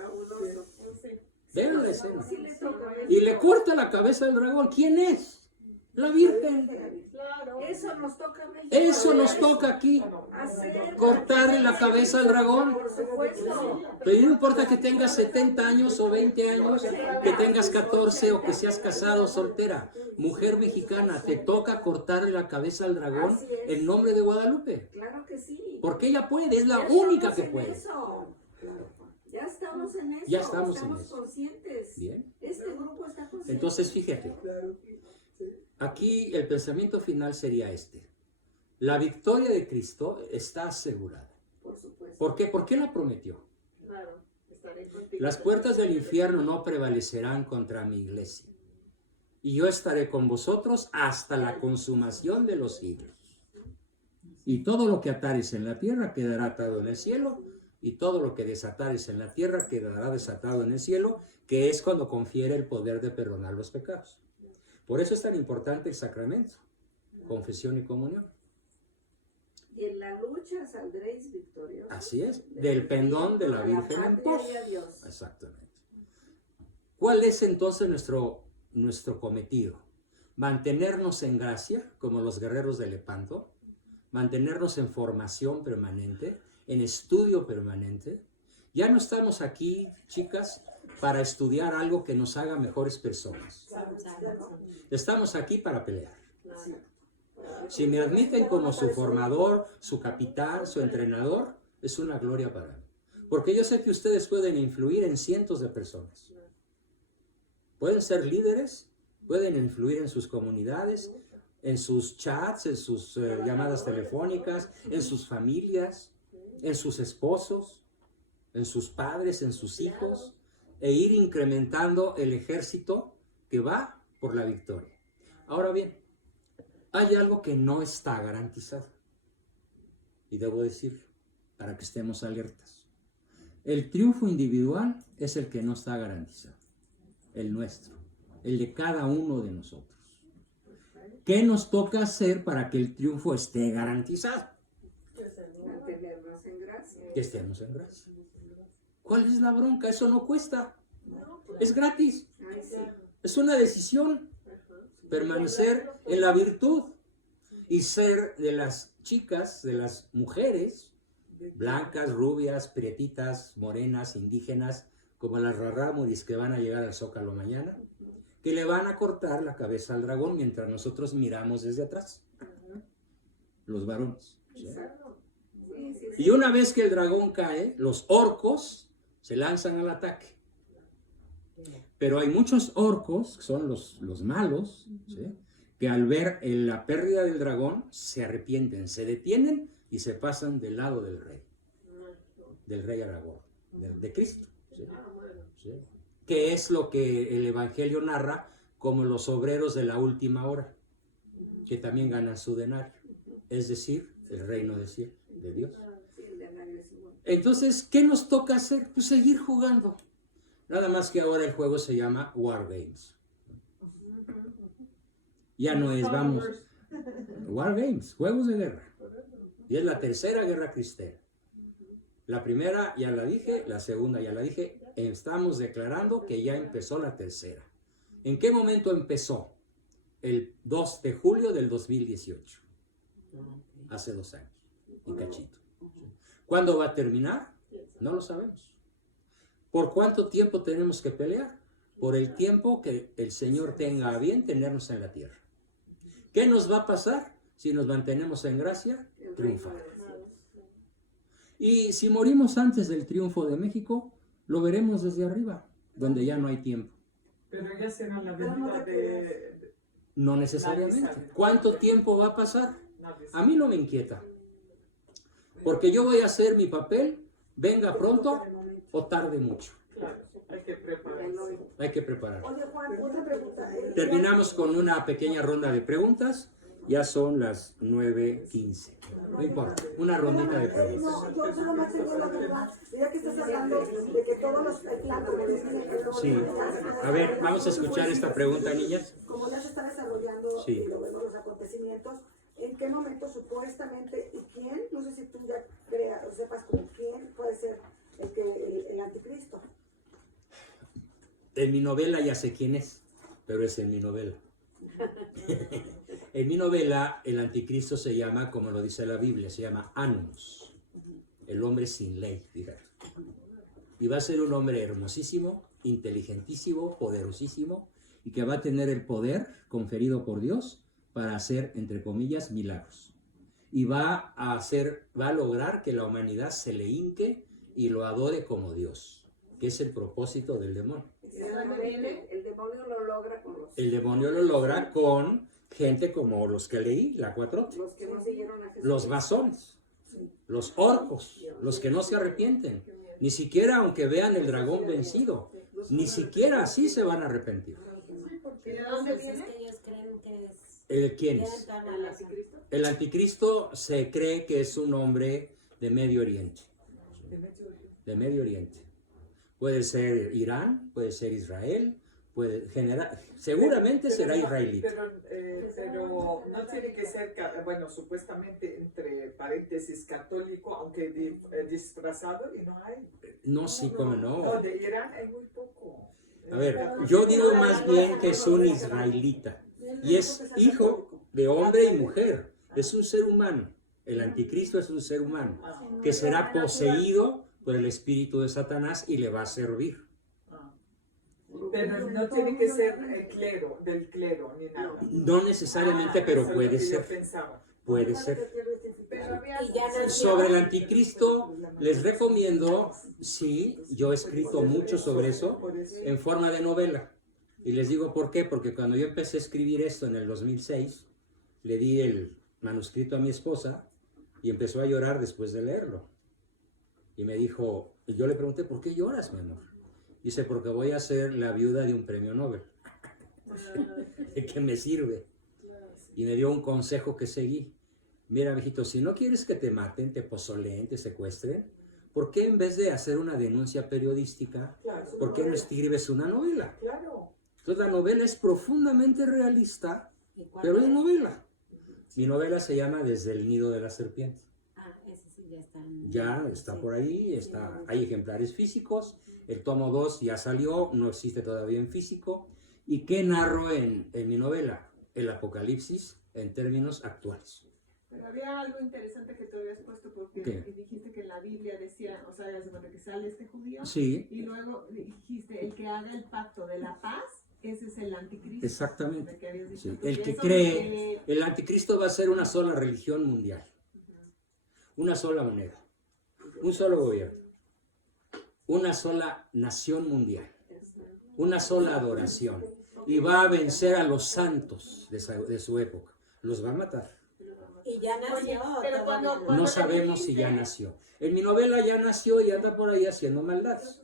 Vean la escena. Y le corta la cabeza al dragón. ¿Quién es? La Virgen. Eso nos toca a México. Eso nos toca aquí. Hacer, Cortarle la cabeza al dragón. por supuesto. Pero no importa que tengas 70 años o 20 años, que tengas 14 o que seas casado o soltera. Mujer mexicana, te toca cortarle la cabeza al dragón en nombre de Guadalupe. Claro que sí. Porque ella puede, es la Ya única estamos que en puede. eso. Ya estamos en eso. Ya estamos en eso. Conscientes. Bien. Este grupo está consciente. Entonces, fíjate, aquí el pensamiento final sería este. La victoria de Cristo está asegurada. Por supuesto. ¿Por qué? ¿Por qué la prometió? Claro, estaré contigo. Las puertas del infierno no prevalecerán contra mi iglesia. Y yo estaré con vosotros hasta la consumación de los siglos. Y todo lo que atares en la tierra quedará atado en el cielo, y todo lo que desatares en la tierra quedará desatado en el cielo, que es cuando confiere el poder de perdonar los pecados. Por eso es tan importante el sacramento, confesión y comunión. Y en la lucha saldréis victoriosos. Así es, del pendón de la Virgen en pos. patria y a Dios. Exactamente. ¿Cuál es entonces nuestro cometido? Mantenernos en gracia, como los guerreros de Lepanto, mantenernos en formación permanente, en estudio permanente. Ya no estamos aquí, chicas, para estudiar algo que nos haga mejores personas. Estamos aquí para pelear. Si me admiten como su formador, su capitán, su entrenador, es una gloria para mí. Porque yo sé que ustedes pueden influir en cientos de personas. Pueden ser líderes, pueden influir en sus comunidades, en sus chats, en sus llamadas telefónicas, en sus familias, en sus esposos, en sus padres, en sus hijos, e ir incrementando el ejército que va por la victoria. Ahora bien, hay algo que no está garantizado. Y debo decirlo, para que estemos alertas. El triunfo individual es el que no está garantizado. El nuestro, el de cada uno de nosotros. ¿Qué nos toca hacer para que el triunfo esté garantizado? Mantenernos en gracia. Que estemos en gracia. ¿Cuál es la bronca? Eso no cuesta. Es gratis. Ay, sí. Es una decisión. Permanecer en la virtud y ser de las chicas, de las mujeres, blancas, rubias, prietitas, morenas, indígenas, como las rarámuris que van a llegar al Zócalo mañana, que le van a cortar la cabeza al dragón mientras nosotros miramos desde atrás. Los varones. ¿Sí? Sí, sí, sí. Y una vez que el dragón cae, los orcos se lanzan al ataque. Pero hay muchos orcos, que son los malos, ¿sí?, que al ver la pérdida del dragón se arrepienten, se detienen y se pasan del lado del rey Aragorn, de Cristo. ¿Sí? ¿Sí? Que es lo que el Evangelio narra como los obreros de la última hora, que también ganan su denario, es decir, el reino de Dios. Entonces, ¿qué nos toca hacer? Pues seguir jugando. Nada más que ahora el juego se llama War Games. Ya no es, vamos, War Games, juegos de guerra. Y es la tercera guerra cristera. La primera ya la dije, la segunda ya la dije. Estamos declarando que ya empezó la tercera. ¿En qué momento empezó? El 2 de julio del 2018. Hace 2 años y cachito. ¿Cuándo va a terminar? No lo sabemos. ¿Por cuánto tiempo tenemos que pelear? Por el tiempo que el Señor tenga a bien tenernos en la tierra. ¿Qué nos va a pasar si nos mantenemos en gracia? Triunfar. Y si morimos antes del triunfo de México, lo veremos desde arriba, donde ya no hay tiempo. Pero ya será la venida de... No necesariamente. ¿Cuánto tiempo va a pasar? A mí no me inquieta. Porque yo voy a hacer mi papel, venga pronto o tarde mucho. Claro, hay que prepararse. Hay que preparar. Oye, Juan, otra pregunta. Terminamos con una pequeña ronda de preguntas. Ya son las 9:15. No importa, una rondita de preguntas. No, yo solo más tengo la verdad. Ya que estás hablando de que todos los planos tienen que ver. Sí. A ver, vamos a escuchar esta pregunta, niñas. Como ya se está desarrollando Sí. y lo vemos los acontecimientos, ¿en qué momento supuestamente y quién? No sé si tú ya creas o sepas con quién puede ser el anticristo. En mi novela ya sé quién es, pero es en mi novela. En mi novela el anticristo se llama, como lo dice la Biblia, se llama Anus, el hombre sin ley, fíjate. Y va a ser un hombre hermosísimo, inteligentísimo, poderosísimo, y que va a tener el poder conferido por Dios para hacer, entre comillas, milagros. Y va a lograr que la humanidad se le hinque y lo adore como Dios, que es el propósito del demonio. El demonio lo logra con los, El demonio lo logra con gente como los que leí, la 4T, los que no siguieron a Jesús. los masones, los orcos, los que no se arrepienten, ni siquiera aunque vean el dragón vencido, ni siquiera así se van a arrepentir. ¿Y de dónde Entonces, viene? que ellos creen que es... ¿Quién es? ¿El anticristo? El anticristo se cree que es un hombre de Medio Oriente. De Medio Oriente. Puede ser Irán, puede ser Israel, seguramente será israelita. Pero no tiene que ser, bueno, supuestamente entre paréntesis católico, aunque disfrazado, y no hay. No, sí, cómo no. No, de Irán hay muy poco. A ver, yo digo más bien que es un israelita. Y es hijo de hombre y mujer. Es un ser humano. El anticristo es un ser humano que será poseído por el espíritu de Satanás y le va a servir. Pero no tiene que ser del clero, ni nada. No necesariamente, pero Eso es puede lo que yo ser. pensaba. Puede ser. Pero había... Y ya nació. Sobre el anticristo les recomiendo, sí, yo he escrito mucho sobre eso en forma de novela. Y les digo por qué, porque cuando yo empecé a escribir esto en el 2006, le di el manuscrito a mi esposa y empezó a llorar después de leerlo. Y me dijo, y yo le pregunté, ¿por qué lloras, mi amor? Dice, porque voy a ser la viuda de un premio Nobel. ¿De qué me sirve? Y me dio un consejo que seguí. Mira, mijito, si no quieres que te maten, te pozoleen, te secuestren, ¿por qué en vez de hacer una denuncia periodística, por qué no escribes una novela? Claro. Entonces la novela es profundamente realista, pero es novela. Mi novela se llama Desde el nido de la serpiente. Ah, ese sí ya está. Ya está por ahí, hay ejemplares físicos. El tomo 2 ya salió, no existe todavía en físico. ¿Y qué narro en mi novela? El apocalipsis en términos actuales. Pero había algo interesante que te habías puesto porque ¿Qué? dijiste que en la Biblia decía, o sea, ya se cuenta que sale este judío, Sí, y luego dijiste, el que haga el pacto de la paz, ese es el anticristo. exactamente. De que habías dicho, Sí, porque el que eso cree, el anticristo va a ser una sola religión mundial, una sola moneda, un solo gobierno, una sola nación mundial, una sola adoración, y va a vencer a los santos de su época, los va a matar. Y ya nació. pero todavía no. No sabemos si ya nació. En mi novela ya nació y anda por ahí haciendo maldades,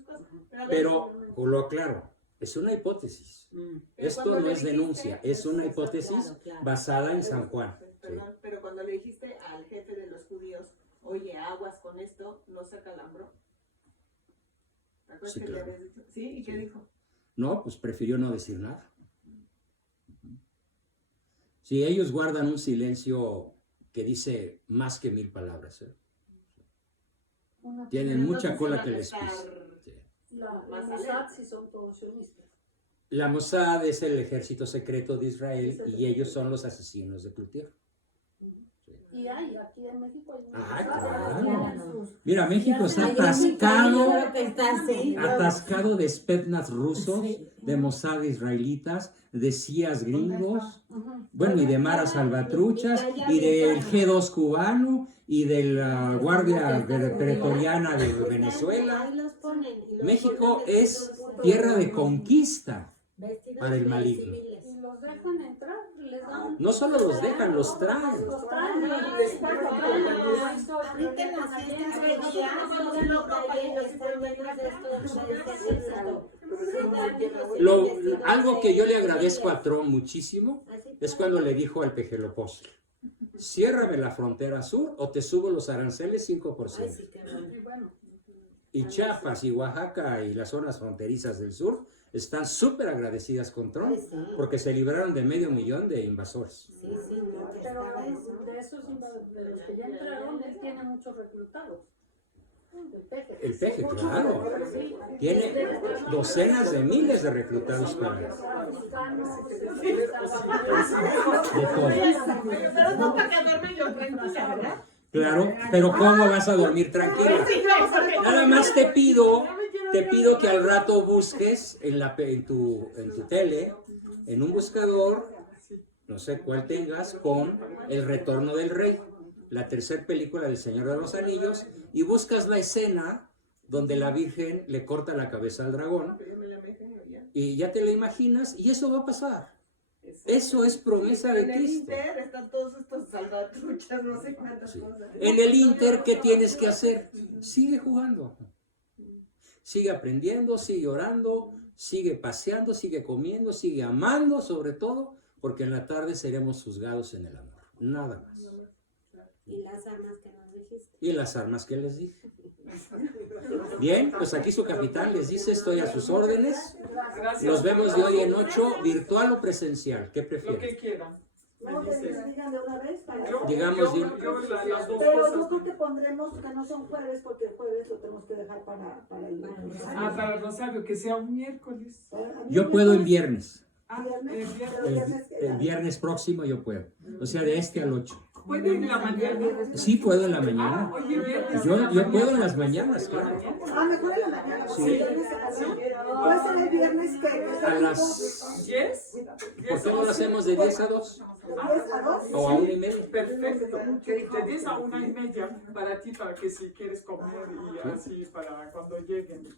pero lo aclaro, es una hipótesis. Esto no es denuncia, es una hipótesis basada en San Juan. Perdón, pero cuando le dijiste al jefe de los judíos, oye, aguas con esto, ¿no se acalambró? ¿Te acuerdas Sí, que claro. le habías dicho? ¿Sí? ¿Y qué dijo? No, pues prefirió no decir nada. Si ellos guardan un silencio que dice más que 1000 palabras, ¿eh? Tienen mucha Entonces cola iban que a les estar- pise. Sí. Los Mossad sí son todos sionistas. La Mossad es el ejército secreto de Israel y ellos son los asesinos de Cloutier. Y hay, aquí en México hay Ah, muchos. claro. Mira, México está Ay, yo en mi país atascado, creo que está así. atascado de Spetsnaz rusos, Sí. de Mossad israelitas, de CIAs gringos, bueno, y de maras salvatruchas, y del G2 cubano, y de la Guardia Pretoriana de Venezuela. Ahí los ponen, y los México ponen es vestidos tierra de conquista vestidos para el de maligno. civiles. los dejan entrar, les dan. No solo los dejan, los traen. Los traen y Les pagan. Ahorita en las fiestas que ya están llenos de estos Algo que yo le agradezco a Trump muchísimo es cuando le dijo al Pejelopóstel, ciérrame la frontera sur o te subo los aranceles 5%. y bueno, Y Chiapas y Oaxaca y las zonas fronterizas del sur están súper agradecidas con Trump porque se libraron de 500,000 de invasores. pero de esos de los que ya entraron, él tiene muchos reclutados. El peje. El peje, claro. Tiene docenas de miles de reclutados para él. Africanos, De todo. Pero no para quedarme yo tranquila, ¿verdad? Claro, pero ¿cómo vas a dormir tranquila? Nada más te pido que al rato busques en tu tele, en un buscador, no sé cuál tengas, con El Retorno del Rey, la tercera película del Señor de los Anillos, y buscas la escena donde la Virgen le corta la cabeza al dragón, y ya te la imaginas, y eso va a pasar. Eso es promesa de En el Cristo. Inter están todos estos salvatruchas, no sé cuántas cosas. En el Inter, ¿qué tienes que hacer? Sigue jugando. Sigue aprendiendo, sigue orando, sigue paseando, sigue comiendo, sigue amando sobre todo, porque en la tarde seremos juzgados en el amor. Nada más. Y las armas que nos dijiste. Y las armas que les dije. Bien, pues aquí su capitán les dice, estoy a sus órdenes. Gracias. Nos vemos de hoy en 8, virtual o presencial. ¿Qué Lo prefieren? que quieran. No, que nos digan de una vez para... Digamos, las dos Pero cosas. yo creo que pondremos que no son jueves porque el jueves lo tenemos que dejar para el Para el rosario, que sea un miércoles. Yo puedo en viernes. Viernes. El viernes próximo yo puedo. O sea, de este al 8. ¿Puede en la mañana? Sí, puedo en la mañana. Oye, viernes. Yo puedo en las mañanas, claro. Mejor en la mañana. Sí. Viernes puede ser el viernes que A las... ¿10? ¿Por qué no lo hacemos de 10 a 2? de 10 a 2. ¿O a 1:30? Perfecto. De 10 a 1:30 para ti, para que si quieres comer y así para cuando lleguen.